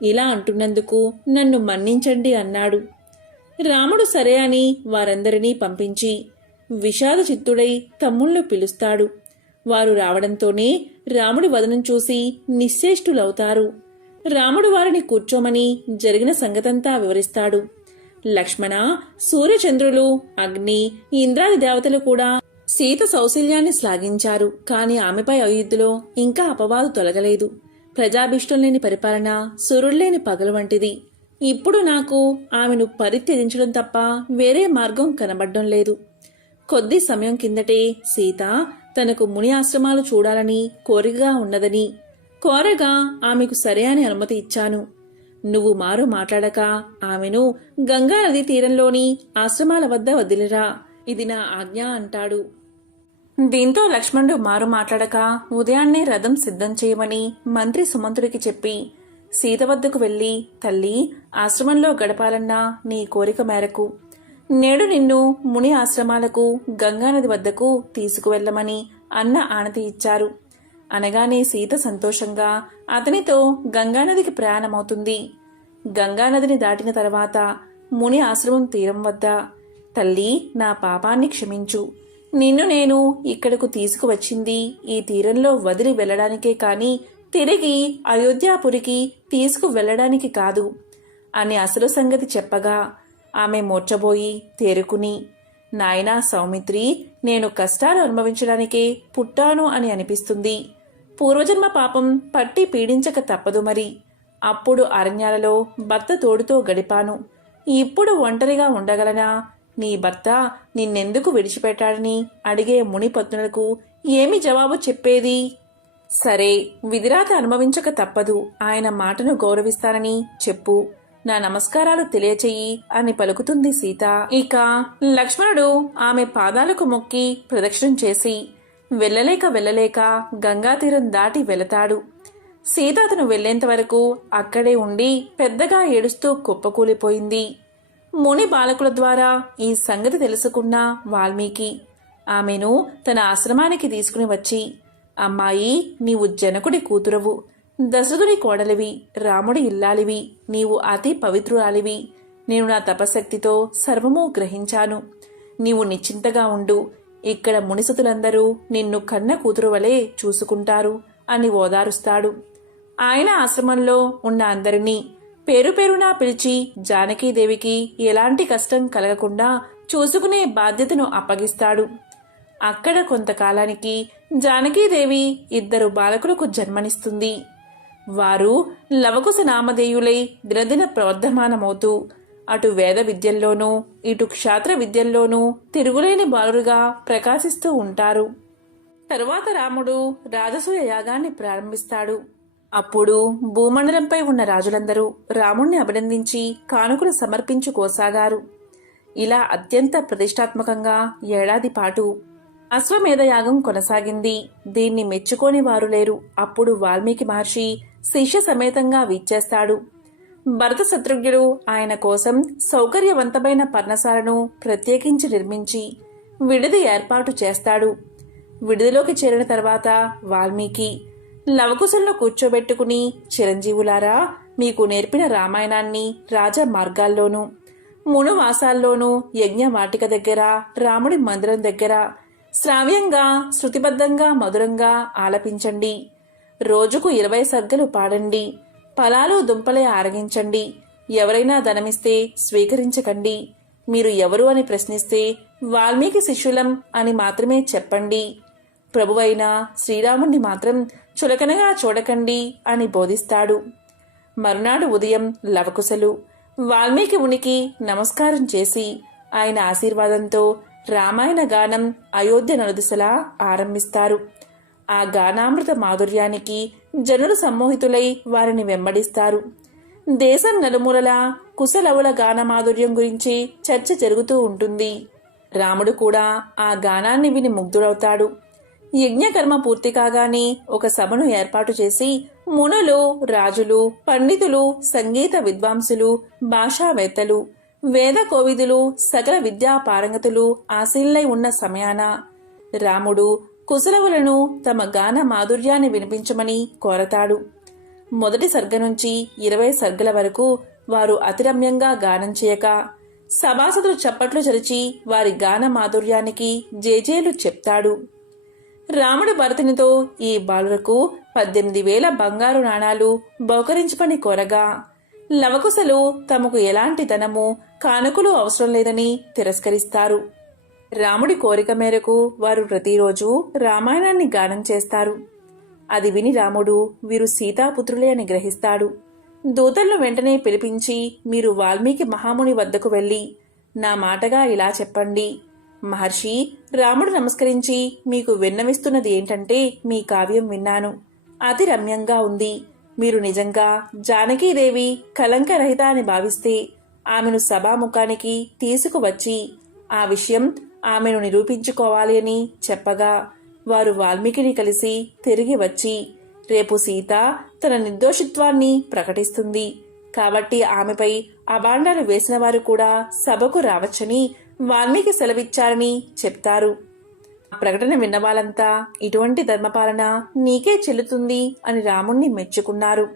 ఇలా అంటున్నందుకు నన్ను మన్నించండి అన్నాడు. రాముడు సరే అని వారందరినీ పంపించి విషాద చిత్తుడై తమ్ముళ్లు పిలుస్తాడు. వారు రావడంతోనే రాముడి వదనం చూసి నిశ్చేష్టులవుతారు. రాముడు వారిని కూర్చోమని జరిగిన సంగతంతా వివరిస్తాడు. లక్ష్మణ, సూర్యచంద్రులు, అగ్ని, ఇంద్రాది దేవతలు కూడా సీత సౌశల్యాన్ని శ్లాఘించారు. కాని ఆమెపై అయోధ్యలో ఇంకా అపవాదు తొలగలేదు. ప్రజాభిష్టం లేని పరిపాలన సూర్యులేని పగలు వంటిది. ఇప్పుడు నాకు ఆమెను పరిత్యజించడం తప్ప వేరే మార్గం కనబడ్డం లేదు. కొద్ది సమయం కిందటే సీత తనకు ముని ఆశ్రమాలు చూడాలని కోరికగా ఉన్నదని కోరగా ఆమెకు సరే అని అనుమతి ఇచ్చాను. నువ్వు మారు మాట్లాడక ఆమెను గంగా నది తీరంలోని ఆశ్రమాల వద్ద వదిలిరా, ఇది నా ఆజ్ఞ అంటాడు. దీంతో లక్ష్మణుడు మారు మాట్లాడక ఉదయాన్నే రథం సిద్ధం చేయమని మంత్రి సుమంతుడికి చెప్పి సీత వద్దకు వెళ్లి, తల్లి, ఆశ్రమంలో గడపాలన్నా నీ కోరిక మేరకు నేడు నిన్ను ముని ఆశ్రమాలకు గంగానది వద్దకు తీసుకువెళ్లమని అన్న ఆనతి ఇచ్చారు. అనగానే సీత సంతోషంగా అతనితో గంగానదికి ప్రయాణమవుతుంది. గంగానదిని దాటిన తర్వాత ముని ఆశ్రమం తీరం వద్ద, తల్లి, నా పాపాన్ని క్షమించు. నిన్ను నేను ఇక్కడకు తీసుకువచ్చింది ఈ తీరంలో వదిలి వెళ్లడానికే కాని తిరిగి అయోధ్యాపురికి తీసుకు వెళ్లడానికి కాదు అని అసలు సంగతి చెప్పగా ఆమె మూర్ఛబోయి తేరుకుని, నాయనా సౌమిత్రి, నేను కష్టాలు అనుభవించడానికే పుట్టాను అని అనిపిస్తుంది. పూర్వజన్మ పాపం పట్టి పీడించక తప్పదు మరి. అప్పుడు అరణ్యాలలో భర్త తోడుతో గడిపాను. ఇప్పుడు ఒంటరిగా ఉండగలనా? నీ భర్త నిన్నెందుకు విడిచిపెట్టాడని అడిగే మునిపత్నులకు ఏమి జవాబు చెప్పేది? సరే, విధిరాత అనుభవించక తప్పదు. ఆయన మాటను గౌరవిస్తానని చెప్పు. నా నమస్కారాలు తెలియచెయ్యి అని పలుకుతుంది సీత. ఇక లక్ష్మణుడు ఆమె పాదాలకు మొక్కి ప్రదక్షిణం చేసి వెళ్ళలేక గంగాతీరం దాటి వెళతాడు. సీత అతను వెళ్లేంత వరకు అక్కడే ఉండి పెద్దగా ఏడుస్తూ కుప్పకూలిపోయింది. ముని బాలకుల ద్వారా ఈ సంగతి తెలుసుకున్న వాల్మీకి ఆమెను తన ఆశ్రమానికి తీసుకుని వచ్చి, అమ్మాయి, నీవు జనకుడి కూతురవు, దశరథుడి కోడలివి, రాముడి ఇల్లాలివి, నీవు అతి పవిత్రురాలివి. నేను నా తపశక్తితో సర్వమూ గ్రహించాను. నీవు నిశ్చింతగా ఉండు. ఇక్కడ మునిసతులందరూ నిన్ను కన్న కూతురు వలె చూసుకుంటారు అని ఓదారుస్తాడు. ఆయన ఆశ్రమంలో ఉన్న అందరినీ పేరు పేరునా పిలిచి జానకీదేవికి ఎలాంటి కష్టం కలగకుండా చూసుకునే బాధ్యతను అప్పగిస్తాడు. అక్కడ కొంతకాలానికి జానకీదేవి 2 బాలకులకు జన్మనిస్తుంది. వారు లవకుశ నామధేయులై దినదిన ప్రవర్ధమానమవుతూ అటు వేద విద్యల్లోనూ ఇటు క్షాత్ర విద్యల్లోనూ తిరుగులేని బాలురుగా ప్రకాశిస్తూ ఉంటారు. తరువాత రాముడు రాజసూయ యాగాన్ని ప్రారంభిస్తాడు. అప్పుడు భూమండలంపై ఉన్న రాజులందరూ రాముణ్ణి అభినందించి కానుకలు సమర్పించుకోసాగారు. ఇలా అత్యంత ప్రతిష్టాత్మకంగా ఏడాది పాటు అశ్వమేధ యాగం కొనసాగింది. దీన్ని మెచ్చుకోని వారు లేరు. అప్పుడు వాల్మీకి మహర్షి శిష్య సమేతంగా విచ్చేస్తాడు. భరత శత్రుఘ్నుడు ఆయన కోసం సౌకర్యవంతమైన పర్ణశాలను ప్రత్యేకించి నిర్మించి విడిది ఏర్పాటు చేస్తాడు. విడిదిలోకి చేరిన తర్వాత వాల్మీకి లవకుశలను కూర్చోబెట్టుకుని, చిరంజీవులారా, మీకు నేర్పిన రామాయణాన్ని రాజ మార్గాల్లోనూ మునువాసాల్లోనూ యజ్ఞవాటిక దగ్గర, రాముడి మందిరం దగ్గర శ్రావ్యంగా శృతిబద్ధంగా మధురంగా ఆలపించండి. రోజుకు 20 సర్గలు పాడండి. ఫలాలు దుంపలే ఆరగించండి. ఎవరైనా ధనమిస్తే స్వీకరించకండి. మీరు ఎవరు అని ప్రశ్నిస్తే వాల్మీకి శిష్యులం అని మాత్రమే చెప్పండి. ప్రభువైన శ్రీరాముణ్ణి మాత్రం చులకనగా చూడకండి అని బోధిస్తాడు. మరునాడు ఉదయం లవకుశలు వాల్మీకి మునికి నమస్కారం చేసి ఆయన ఆశీర్వాదంతో రామాయణ గానం అయోధ్య నలుదిశలా ఆరంభిస్తారు. ఆ గానామృత మాధుర్యానికి జనులు సమ్మోహితులై వారిని వెంబడిస్తారు. దేశం నలుమూలలా కుశలవుల గాన మాధుర్యం గురించి చర్చ జరుగుతూ ఉంటుంది. రాముడు కూడా ఆ గానాన్ని విని ముగ్ధుడవుతాడు. యజ్ఞకర్మ పూర్తి కాగానే ఒక సభను ఏర్పాటు చేసి మునులు, రాజులు, పండితులు, సంగీత విద్వాంసులు, భాషావేత్తలు, వేద కోవిదులు, సకల విద్యా పారంగతులు ఆశీనులై ఉన్న సమయాన రాముడు కుశలవులను తమ గాన మాధుర్యాన్ని వినిపించమని కోరతాడు. మొదటి సర్గ నుంచి 20 సర్గల వరకు వారు అతిరమ్యంగా గానం చేయక సభాసదులు చప్పట్లు చరిచి వారి గాన మాధుర్యానికి జేజేలు చెప్తాడు. రాముడు భరతునితో ఈ బాలురకు 18,000 బంగారు నాణాలు బహుకరించమని కోరగా లవకుశలు తమకు ఎలాంటి ధనము కానుకలు అవసరం లేదని తిరస్కరిస్తారు. రాముడి కోరిక మేరకు వారు ప్రతిరోజు రామాయణాన్ని గానం చేస్తారు. అది విని రాముడు వీరు సీతాపుత్రులే అని గ్రహిస్తాడు. దూతలను వెంటనే పిలిపించి, మీరు వాల్మీకి మహాముని వద్దకు వెళ్లి నా మాటగా ఇలా చెప్పండి. మహర్షి, రాముడు నమస్కరించి మీకు విన్నవిస్తున్నది ఏంటంటే, మీ కావ్యం విన్నాను, అతి రమ్యంగా ఉంది. మీరు నిజంగా జానకీదేవి కలంకరహిత అని భావిస్తే ఆమెను సభాముఖానికి తీసుకువచ్చి ఆ విషయం ఆమెను నిరూపించుకోవాలి అని చెప్పగా వారు వాల్మీకిని కలిసి తిరిగి వచ్చి, రేపు సీత తన నిర్దోషిత్వాన్ని ప్రకటిస్తుంది కాబట్టి ఆమెపై అబాండాలు వేసిన వారు కూడా సభకు రావచ్చని వాల్మీకి సెలవిచ్చారని చెప్తారు. ఆ ప్రకటన విన్న వాళ్ళంతా ఇటువంటి ధర్మపాలన నీకే చెల్లుతుంది అని రాముణ్ణి మెచ్చుకున్నారు.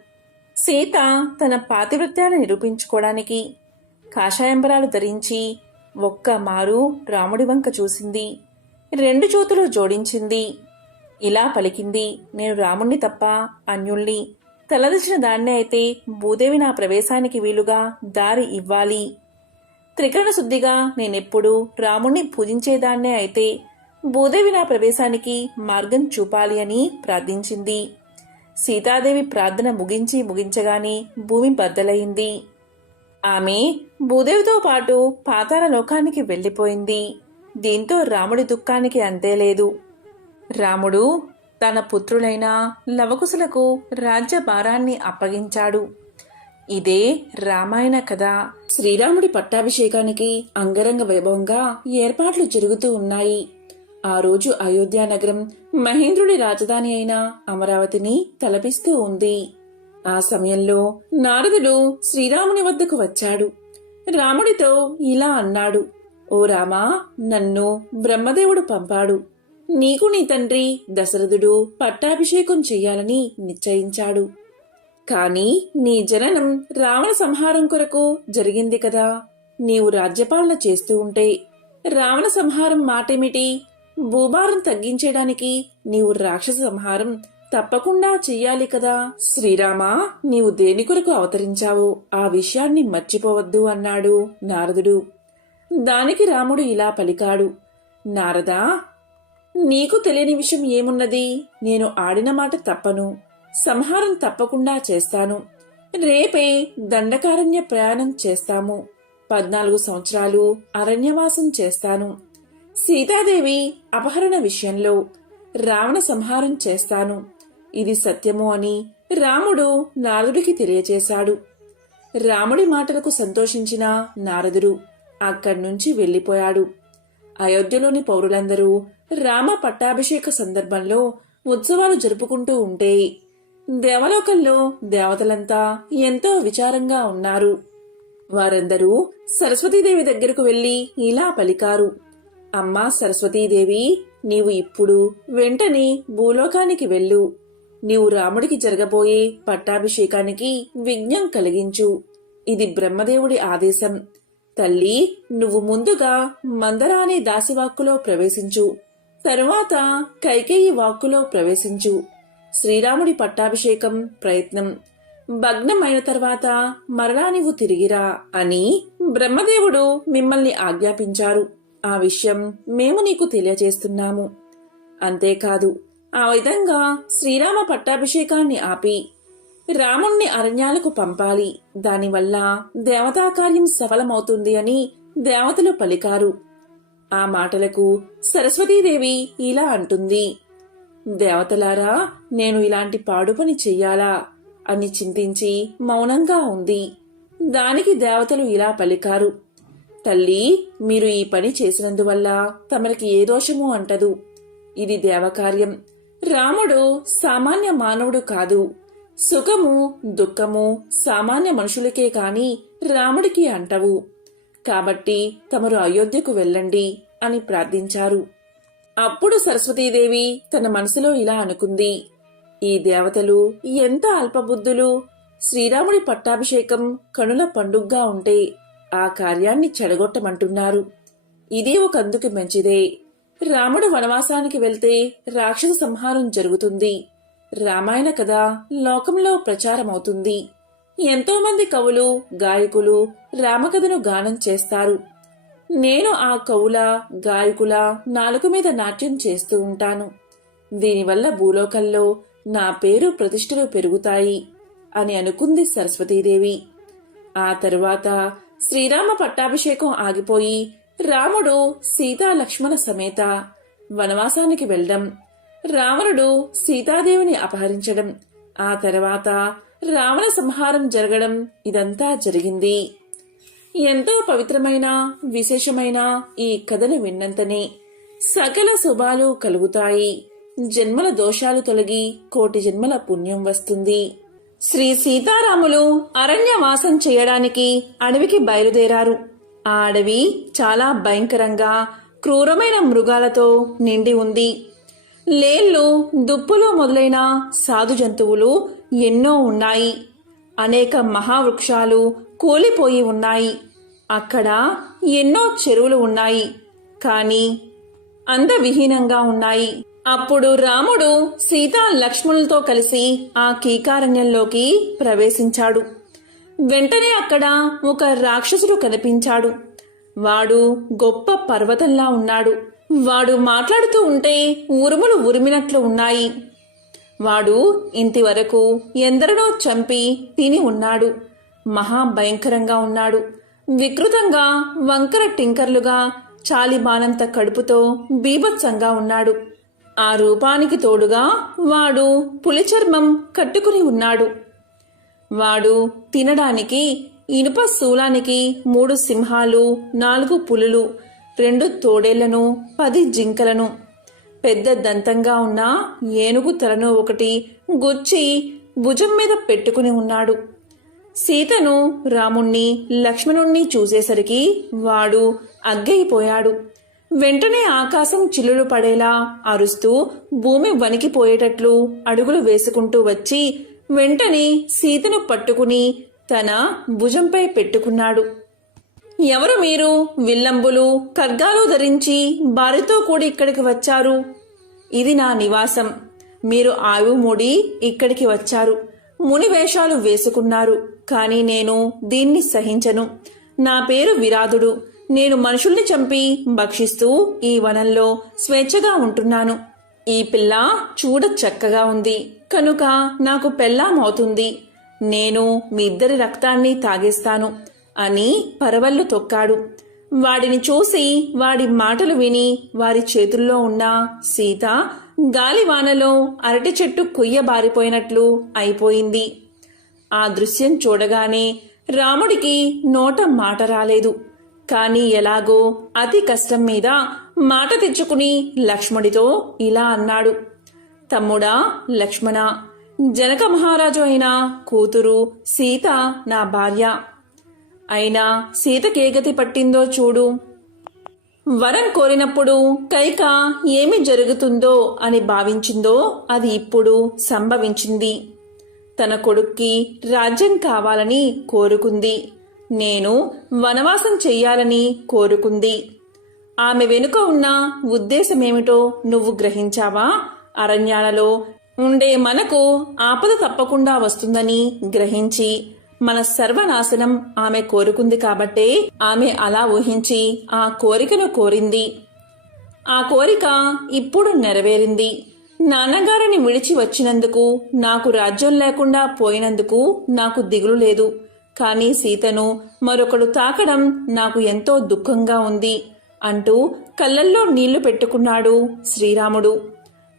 సీత తన పాతివృత్యాన్ని నిరూపించుకోవడానికి కాషాయంబరాలు ధరించి ఒక్క మారు రాముడి వంక చూసింది. 2 చేతులు జోడించింది. ఇలా పలికింది, నేను రాముణ్ణి తప్ప అన్యుల్ని. తలదిసిన దాన్నే అయితే భూదేవి నా ప్రవేశానికి వీలుగా దారి ఇవ్వాలి. త్రికరణ శుద్ధిగా నేనెప్పుడు రాముణ్ణి పూజించేదాన్నే అయితే భూదేవి నా ప్రవేశానికి మార్గం చూపాలి అని ప్రార్థించింది. సీతాదేవి ప్రార్థన ముగించగానే భూమి బద్దలయింది. ఆమె భూదేవితో పాటు పాతాళ లోకానికి వెళ్లిపోయింది. దీంతో రాముడి దుఃఖానికి అంతేలేదు. రాముడు తన పుత్రులైన లవకుశులకు రాజ్యభారాన్ని అప్పగించాడు. ఇదే రామాయణ కథ. శ్రీరాముడి పట్టాభిషేకానికి అంగరంగ వైభవంగా ఏర్పాట్లు జరుగుతూ ఉన్నాయి. ఆ రోజు అయోధ్య నగరం మహేంద్రుడి రాజధాని అయిన అమరావతిని తలపిస్తూ ఉంది. ఆ సమయంలో నారదుడు శ్రీరాముని వద్దకు వచ్చాడు. రాముడితో ఇలా అన్నాడు, ఓ రామా, నన్ను బ్రహ్మదేవుడు పంపాడు. నీకు నీ తండ్రి దశరథుడు పట్టాభిషేకం చెయ్యాలని నిశ్చయించాడు. కాని నీ జననం రావణ సంహారం కొరకు జరిగింది కదా. నీవు రాజ్యపాలన చేస్తూ ఉంటే రావణ సంహారం మాటేమిటి? భూభారం తగ్గించడానికి నీవు రాక్షస సంహారం తప్పకుండా చెయ్యాలి కదా. శ్రీరామా, నీవు దేని కొరకు అవతరించావో ఆ విషయాన్ని మర్చిపోవద్దు అన్నాడు నారదుడు. దానికి రాముడు ఇలా పలికాడు, నారదా, నీకు తెలియని విషయం ఏమున్నది? నేను ఆడిన మాట తప్పను. సంహారం తప్పకుండా చేస్తాను. రేపే దండకారణ్య ప్రయాణం చేస్తాము. 14 సంవత్సరాలు అరణ్యవాసం చేస్తాను. సీతాదేవి అపహరణ విషయంలో రావణ సంహారం చేస్తాను. ఇది సత్యము అని రాముడు నారదుడికి తెలియచేశాడు. రాముడి మాటలకు సంతోషించిన నారదుడు అక్కడ్నుంచి వెళ్లిపోయాడు. అయోధ్యలోని పౌరులందరూ రామ పట్టాభిషేక సందర్భంలో ఉత్సవాలు జరుపుకుంటూ ఉంటే దేవలోకంలో దేవతలంతా ఎంతో విచారంగా ఉన్నారు. వారందరూ సరస్వతీదేవి దగ్గరకు వెళ్లి ఇలా పలికారు: అమ్మా సరస్వతీదేవి, నీవు ఇప్పుడు వెంటనే భూలోకానికి వెళ్ళు. నీవు రాముడికి జరగబోయే పట్టాభిషేకానికి విఘ్నం కలిగించు. ఇది బ్రహ్మదేవుడి ఆదేశం. తల్లి, నువ్వు ముందుగా మందర అనే దాసివాక్కులో ప్రవేశించు. తరువాత కైకేయి వాక్కులో ప్రవేశించు. శ్రీరాముడి పట్టాభిషేకం ప్రయత్నం భగ్నమైన తర్వాత మరలా నీవు తిరిగిరా అని బ్రహ్మదేవుడు మిమ్మల్ని ఆజ్ఞాపించారు. ఆ విషయం మేము నీకు తెలియజేస్తున్నాము. అంతేకాదు, ఆ విధంగా శ్రీరామ పట్టాభిషేకాన్ని ఆపి రాముణ్ణి అరణ్యాలకు పంపాలి. దానివల్ల దేవతా కార్యం సఫలమవుతుంది అని దేవతలు పలికారు. ఆ మాటలకు సరస్వతీదేవి ఇలా అంటుంది: దేవతలారా, నేను ఇలాంటి పాడు పని చెయ్యాలా అని చింతించి మౌనంగా ఉంది. దానికి దేవతలు ఇలా పలికారు: తల్లి, మీరు ఈ పని చేసినందువల్ల తమరికి ఏ దోషము అంటదు. ఇది దేవకార్యం. రాముడు సామాన్య మానవుడు కాదు. సుఖము దుఃఖము సామాన్య మనుషులకే కాని రాముడికి అంటవు. కాబట్టి తమరు అయోధ్యకు వెళ్ళండి అని ప్రార్థించారు. అప్పుడు సరస్వతీదేవి తన మనసులో ఇలా అనుకుంది: ఈ దేవతలు ఎంత అల్పబుద్ధులు! శ్రీరాముడి పట్టాభిషేకం కనుల పండుగ్గా ఉంటే ఆ కార్యాన్ని చెడగొట్టమంటున్నారు. ఇదే ఒకందుకు మంచిదే. రాముడు వనవాసానికి వెళ్తే రాక్షస సంహారం జరుగుతుంది. రామాయణ కథ లోకంలో ప్రచారమవుతుంది. ఎంతో మంది కవులు గాయకులు రామకథను గానం చేస్తారు. నేను ఆ కవుల గాయకుల నాలుక మీద నాట్యం చేస్తూ ఉంటాను. దీనివల్ల భూలోకంలో నా పేరు ప్రతిష్టలు పెరుగుతాయి అని అనుకుంది సరస్వతీదేవి. ఆ తరువాత శ్రీరామ పట్టాభిషేకం ఆగిపోయి రాముడు సీతా లక్ష్మణ సమేత వనవాసానికి వెళ్లడం, రావణుడు సీతాదేవిని అపహరించడం, ఆ తర్వాత రావణ సంహారం జరగడం, ఇదంతా జరిగింది. ఎంతో పవిత్రమైన విశేషమైన ఈ కథను విన్నంతనే సకల శుభాలు కలుగుతాయి. జన్మల దోషాలు తొలగి కోటి జన్మల పుణ్యం వస్తుంది. శ్రీ సీతారాములు అరణ్యవాసం చేయడానికి అడవికి బయలుదేరారు. ఆ అడవి చాలా భయంకరంగా క్రూరమైన మృగాలతో నిండి ఉంది. లేళ్లు, దుప్పులు మొదలైన సాధు జంతువులు ఎన్నో ఉన్నాయి. అనేక మహావృక్షాలు కూలిపోయి ఉన్నాయి. అక్కడ ఎన్నో చెరువులు ఉన్నాయి, కాని అందవిహీనంగా ఉన్నాయి. అప్పుడు రాముడు సీతా లక్ష్మణులతో కలిసి ఆ కీకారణ్యంలోకి ప్రవేశించాడు. వెంటనే అక్కడ ఒక రాక్షసుడు కనిపించాడు. వాడు గొప్ప పర్వతంలా ఉన్నాడు. వాడు మాట్లాడుతూ ఉంటే ఉరుములు ఉరిమినట్లు ఉన్నాయి. వాడు ఇంటివరకు ఎందరినో చంపి తిని ఉన్నాడు. మహాభయంకరంగా ఉన్నాడు. వికృతంగా వంకర టింకర్లుగా చాలిబానంత కడుపుతో బీభత్సంగా ఉన్నాడు. ఆ రూపానికి తోడుగా వాడు పులిచర్మం కట్టుకుని ఉన్నాడు. వాడు తినడానికి ఇనుప శూలానికి 3 సింహాలు, 4 పులులు, 2 తోడేళ్లను, 10 జింకలను, పెద్ద దంతంగా ఉన్న ఏనుగు తలను ఒకటి గుచ్చి భుజం మీద పెట్టుకుని ఉన్నాడు. సీతను, రాముణ్ణి, లక్ష్మణుణ్ణి చూసేసరికి వాడు అగ్గయిపోయాడు. వెంటనే ఆకాశం చిల్లులు పడేలా అరుస్తూ భూమి వణికిపోయేటట్లు అడుగులు వేసుకుంటూ వచ్చి వెంటనే సీతను పట్టుకుని తన భుజంపై పెట్టుకున్నాడు. ఎవరు మీరు? విల్లంబులు, ఖడ్గాలు ధరించి భార్యతో కూడి ఇక్కడికి వచ్చారు. ఇది నా నివాసం. మీరు ఆయువు మూడి ఇక్కడికి వచ్చారు. ముని వేషాలు వేసుకున్నారు. కాని నేను దీన్ని సహించను. నా పేరు విరాధుడు. నేను మనుషుల్ని చంపి భక్షిస్తూ ఈ వనంలో స్వేచ్ఛగా ఉంటున్నాను. ఈ పిల్ల చూడ చక్కగా ఉంది కనుక నాకు పెళ్ళామవుతుంది. నేను మీ ఇద్దరి రక్తాన్ని తాగేస్తాను. అని పరవళ్ళు తొక్కాడు. వాడిని చూసి వాడి మాటలు విని వారి చేతుల్లో ఉన్న సీత గాలివానలో అరటి చెట్టు కొయ్యబారిపోయినట్లు అయిపోయింది. ఆ దృశ్యం చూడగానే రాముడికి నోట మాట రాలేదు. కాని ఎలాగో అతి కష్టం మీద మాట తెచ్చుకుని లక్ష్మణుడితో ఇలా అన్నాడు: తమ్ముడా లక్ష్మణ, జనక మహారాజు అయిన కూతురు సీత నా భార్య. అయినా సీతకేగతి పట్టిందో చూడు. వరం కోరినప్పుడు కైక ఏమి జరుగుతుందో అని భావించిందో అది ఇప్పుడు సంభవించింది. తన కొడుక్కి రాజ్యం కావాలని కోరుకుంది. నేను వనవాసం చెయ్యాలని కోరుకుంది. ఆమె వెనుక ఉన్న ఉద్దేశమేమిటో నువ్వు గ్రహించావా? అరణ్యాలలో ఉండే మనకు ఆపద తప్పకుండా వస్తుందని గ్రహించి మన సర్వనాశనం ఆమె కోరుకుంది కాబట్టే ఆమె అలా ఊహించి ఆ కోరికను కోరింది. ఆ కోరిక ఇప్పుడు నెరవేరింది. నాన్నగారిని విడిచి వచ్చినందుకు, నాకు రాజ్యం లేకుండా పోయినందుకు నాకు దిగులు లేదు. కానీ సీతను మరొకడు తాకడం నాకు ఎంతో దుఃఖంగా ఉంది అంటూ కళ్ళల్లో నీళ్లు పెట్టుకున్నాడు శ్రీరాముడు.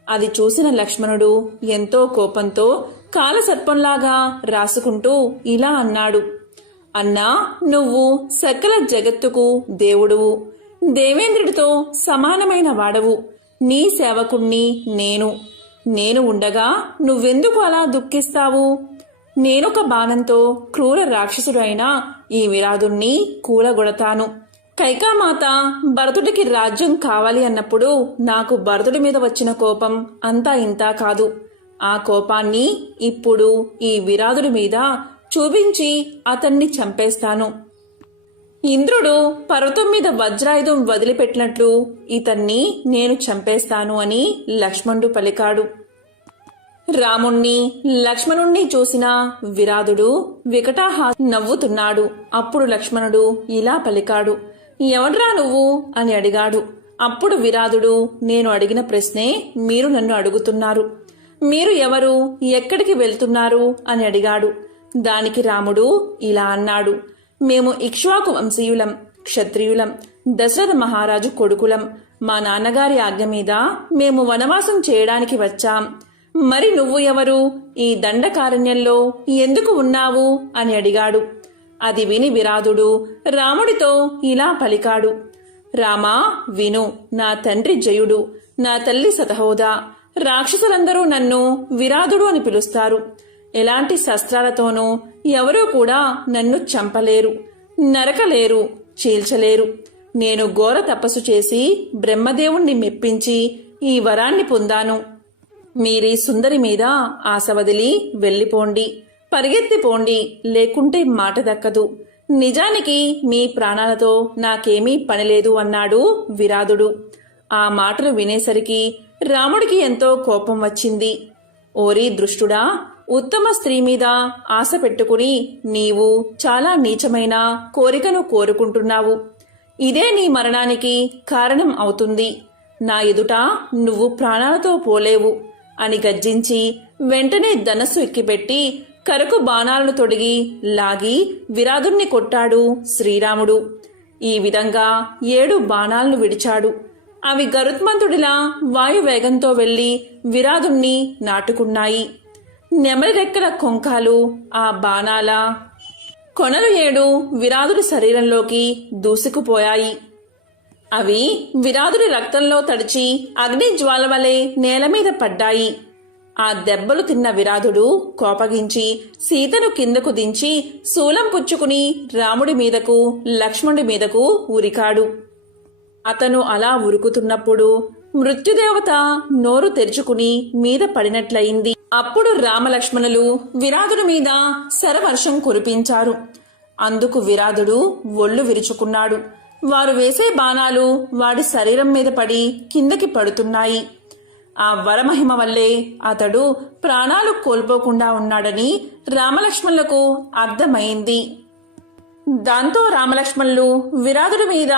అది చూసిన లక్ష్మణుడు ఎంతో కోపంతో కాలసర్పంలాగా రాసుకుంటూ ఇలా అన్నాడు: అన్నా, నువ్వు సకల జగత్తుకు దేవుడువు, దేవేంద్రుడితో సమానమైన వాడవు. నీ సేవకుణ్ణి నేను ఉండగా నువ్వెందుకు అలా దుఃఖిస్తావు? నేనొక బాణంతో క్రూర రాక్షసుడైన ఈ విరాదుణ్ణి కూలగొడతాను. కైకామాత భరతుడికి రాజ్యం కావాలి అన్నప్పుడు నాకు భరతుడి మీద వచ్చిన కోపం అంతా ఇంతా కాదు. ఆ కోపాన్ని ఇప్పుడు ఈ విరాదుడి మీద చూపించి అతన్ని చంపేస్తాను. ఇంద్రుడు పర్వతం మీద వజ్రాయుధం వదిలిపెట్టినట్లు ఇతన్ని నేను చంపేస్తాను అని లక్ష్మణుడు పలికాడు. రాముణ్ణి లక్ష్మణుణ్ణి చూసిన విరాదుడు వికటాహా నవ్వుతున్నాడు. అప్పుడు లక్ష్మణుడు ఇలా పలికాడు: ఎవడ్రా నువ్వు అని అడిగాడు. అప్పుడు విరాదుడు: నేను అడిగిన ప్రశ్నే మీరు నన్ను అడుగుతున్నారు. మీరు ఎవరు, ఎక్కడికి వెళ్తున్నారు అని అడిగాడు. దానికి రాముడు ఇలా అన్నాడు: మేము ఇక్ష్వాకు వంశీయులం, క్షత్రియులం, దశరథ మహారాజు కొడుకులం. మా నాన్నగారి ఆజ్ఞ మీద మేము వనవాసం చేయడానికి వచ్చాం. మరి నువ్వు ఎవరు, ఈ దండకారణ్యంలో ఎందుకు ఉన్నావు అని అడిగాడు. అది విని విరాదుడు రాముడితో ఇలా పలికాడు: రామా విను, నా తండ్రి జయుడు, నా తల్లి సతహోద, రాక్షసులందరూ నన్ను విరాదుడు అని పిలుస్తారు. ఎలాంటి శస్త్రాలతోనూ ఎవరూ కూడా నన్ను చంపలేరు, నరకలేరు, చీల్చలేరు. నేను ఘోర తపస్సు చేసి బ్రహ్మదేవుణ్ణి మెప్పించి ఈ వరాన్ని పొందాను. మీరీ సుందరి మీద ఆశ వదిలి వెళ్ళిపోండి, పరిగెత్తిపోండి, లేకుంటే మాట దక్కదు. నిజానికి మీ ప్రాణాలతో నాకేమీ పనిలేదు అన్నాడు విరాదుడు. ఆ మాటలు వినేసరికి రాముడికి ఎంతో కోపం వచ్చింది. ఓరి దృష్టుడా, ఉత్తమ స్త్రీ మీద ఆశ పెట్టుకుని నీవు చాలా నీచమైన కోరికను కోరుకుంటున్నావు. ఇదే నీ మరణానికి కారణం అవుతుంది. నా ఎదుట నువ్వు ప్రాణాలతో పోలేవు అని గర్జించి వెంటనే ధనస్సు ఎక్కిపెట్టి కరకు బాణాలను తొడిగి లాగి విరాదుణ్ణి కొట్టాడు శ్రీరాముడు. ఈ విధంగా 7 బాణాలను విడిచాడు. అవి గరుత్మంతుడిలా వాయువేగంతో వెళ్లి విరాదుణ్ణి నాటుకున్నాయి. నెమలి రెక్కల కొంకాలు ఆ బాణాల కొనలు 7 విరాదుడి శరీరంలోకి దూసుకుపోయాయి. అవి విరాదుడి రక్తంలో తడిచి అగ్ని జ్వాల వలె నేల మీద పడ్డాయి. ఆ దెబ్బలు తిన్న విరాదుడు కోపగించి సీతను కిందకు దించి శూలం పుచ్చుకుని రాముడి మీదకు, లక్ష్మణుడి మీదకు ఉరికాడు. అతను అలా ఉరుకుతున్నప్పుడు మృత్యుదేవత నోరు తెరుచుకుని మీద పడినట్లయింది. అప్పుడు రామలక్ష్మణులు విరాదుడి మీద శరవర్షం కురిపించారు. అందుకు విరాదుడు ఒళ్ళు విరుచుకున్నాడు. వారు వేసే బాణాలు వాడి శరీరం మీద పడి కిందకి పడుతున్నాయి. ఆ వరమహిమ వల్లే అతడు ప్రాణాలు కోల్పోకుండా ఉన్నాడని రామలక్ష్మణులకు అర్థమైంది. దాంతో రామలక్ష్మణులు విరాదుడి మీద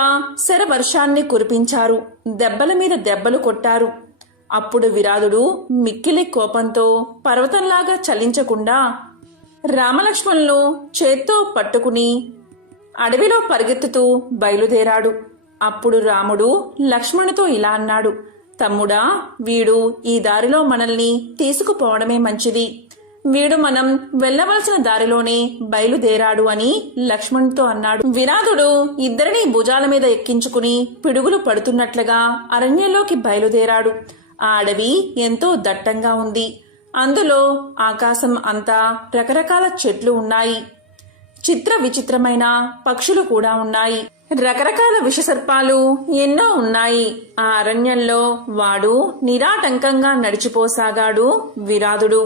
శరవర్షాన్ని కురిపించారు. దెబ్బల మీద దెబ్బలు కొట్టారు. అప్పుడు విరాదుడు మిక్కిలి కోపంతో పర్వతంలాగా చలించకుండా రామలక్ష్మణులు చేత్తో పట్టుకుని అడవిలో పరిగెత్తుతూ బయలుదేరాడు. అప్పుడు రాముడు లక్ష్మణుతో ఇలా అన్నాడు, తమ్ముడా, వీడు ఈ దారిలో మనల్ని తీసుకుపోవడమే మంచిది. వీడు మనం వెళ్లవలసిన దారిలోనే బయలుదేరాడు అని లక్ష్మణుతో అన్నాడు. విరాధుడు ఇద్దరిని భుజాల మీద ఎక్కించుకుని పిడుగులు పడుతున్నట్లుగా అరణ్యంలోకి బయలుదేరాడు. ఆ అడవి ఎంతో దట్టంగా ఉంది. అందులో ఆకాశం అంతా రకరకాల చెట్లు ఉన్నాయి. చిత్ర విచిత్రమైన పక్షులు కూడా ఉన్నాయి. రకరకాల విషసర్పాలు ఎన్నో ఉన్నాయి. ఆ అరణ్యంలో వాడు నిరాటంకంగా నడిచిపోసాగాడు విరాధుడు.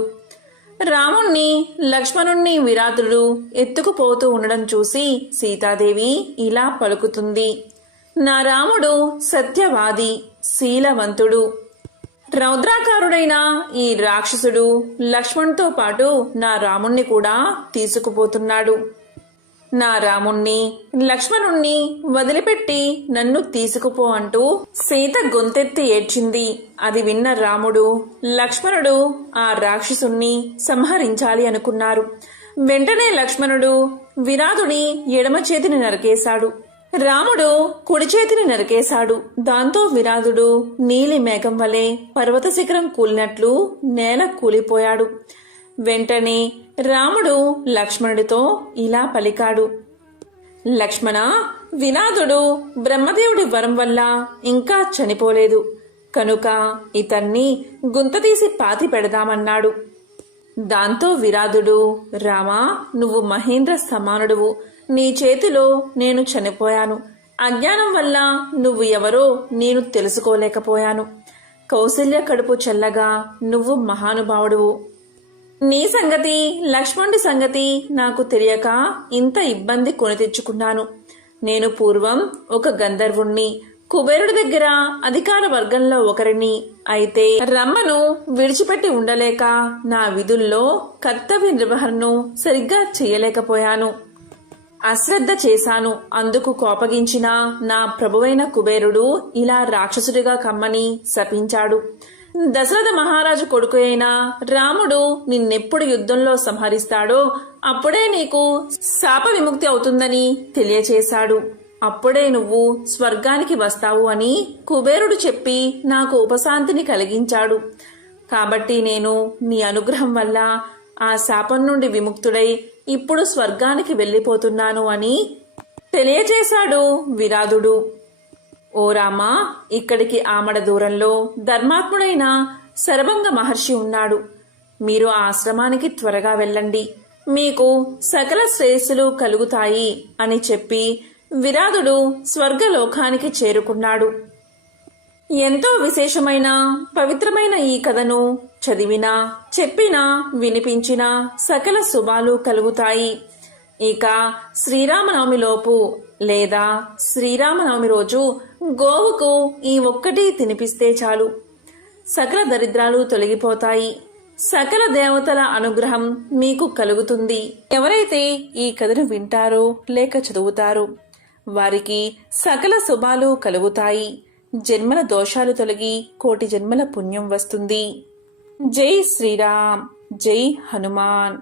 రాముణ్ణి, లక్ష్మణుణ్ణి విరాధుడు ఎత్తుకుపోతూ ఉండడం చూసి సీతాదేవి ఇలా పలుకుతుంది, నా రాముడు సత్యవాది, శీలవంతుడు. రౌద్రాకారుడైన ఈ రాక్షసుడు లక్ష్మణ్తో పాటు నా రాముణ్ణి కూడా తీసుకుపోతున్నాడు. నా రాముణ్ణి, లక్ష్మణుణ్ణి వదిలిపెట్టి నన్ను తీసుకుపో అంటూ సీత గొంతెత్తి ఏడ్చింది. అది విన్న రాముడు, లక్ష్మణుడు ఆ రాక్షసుణ్ణి సంహరించాలి అనుకున్నారు. వెంటనే లక్ష్మణుడు విరాధుని ఎడమ చేతిని నరికేశాడు. రాముడు కుడి చేతిని నరికేశాడు. దాంతో విరాధుడు నీలి మేఘం వలె పర్వత శిఖరం కూలినట్లు నేల కూలిపోయాడు. వెంటనే రాముడు లక్ష్మణుడితో ఇలా పలికాడు, లక్ష్మణ, వినాదుడు బ్రహ్మదేవుడి వరం వల్ల ఇంకా చనిపోలేదు కనుక ఇతన్ని గుంతతీసి పాతి పెడదామన్నాడు. దాంతో విరాధుడు, రామా, నువ్వు మహేంద్ర సమానుడువు. నీ చేతిలో నేను చనిపోయాను. అజ్ఞానం వల్ల నువ్వు ఎవరో నేను తెలుసుకోలేకపోయాను. కౌసల్య కడుపు చల్లగా నువ్వు మహానుభావుడువు. నీ సంగతి, లక్ష్మణుడి సంగతి నాకు తెలియక ఇంత ఇబ్బంది కొని తెచ్చుకున్నాను. నేను పూర్వం ఒక గంధర్వుణ్ణి, కుబేరుడి దగ్గర అధికార వర్గంలో ఒకరిని. అయితే రమ్మను విడిచిపెట్టి ఉండలేక నా విధుల్లో కర్తవ్య నిర్వహణను సరిగ్గా చేయలేకపోయాను. అశ్రద్ధ చేశాను. అందుకు కోపగించిన నా ప్రభువైన కుబేరుడు ఇలా రాక్షసుడిగా కమ్మని శపించాడు. దశరథ మహారాజు కొడుకు అయిన రాముడు నిన్నెప్పుడు యుద్ధంలో సంహరిస్తాడో అప్పుడే నీకు శాప విముక్తి అవుతుందని తెలియచేశాడు. అప్పుడే నువ్వు స్వర్గానికి వస్తావు అని కుబేరుడు చెప్పి నాకు ఉపశాంతిని కలిగించాడు. కాబట్టి నేను నీ అనుగ్రహం వల్ల ఆ శాపం నుండి విముక్తుడై ఇప్పుడు స్వర్గానికి వెళ్ళిపోతున్నాను అని తెలియచేశాడు విరాధుడు. ఓ రామా, ఇక్కడికి ఆమడ దూరంలో ధర్మాత్ముడైన శరభంగ మహర్షి ఉన్నాడు. మీరు ఆ ఆశ్రమానికి త్వరగా వెళ్ళండి. మీకు సకల శ్రేయస్సులు కలుగుతాయి అని చెప్పి విరాధుడు స్వర్గలోకానికి చేరుకున్నాడు. ఎంతో విశేషమైన పవిత్రమైన ఈ కథను చదివినా, చెప్పినా, వినిపించినా సకల శుభాలు కలుగుతాయి. ఇక శ్రీరామనవమిలోపు లేదా శ్రీరామనవమి రోజు గోవుకు ఈ ఒక్కటి తినిపిస్తే చాలు, సకల దరిద్రాలు తొలగిపోతాయి. సకల దేవతల అనుగ్రహం మీకు కలుగుతుంది. ఎవరైతే ఈ కథను వింటారో లేక చదువుతారో వారికి సకల శుభాలు కలుగుతాయి. జన్మల దోషాలు తొలగి కోటి జన్మల పుణ్యం వస్తుంది. జై శ్రీరామ్, జై హనుమాన్.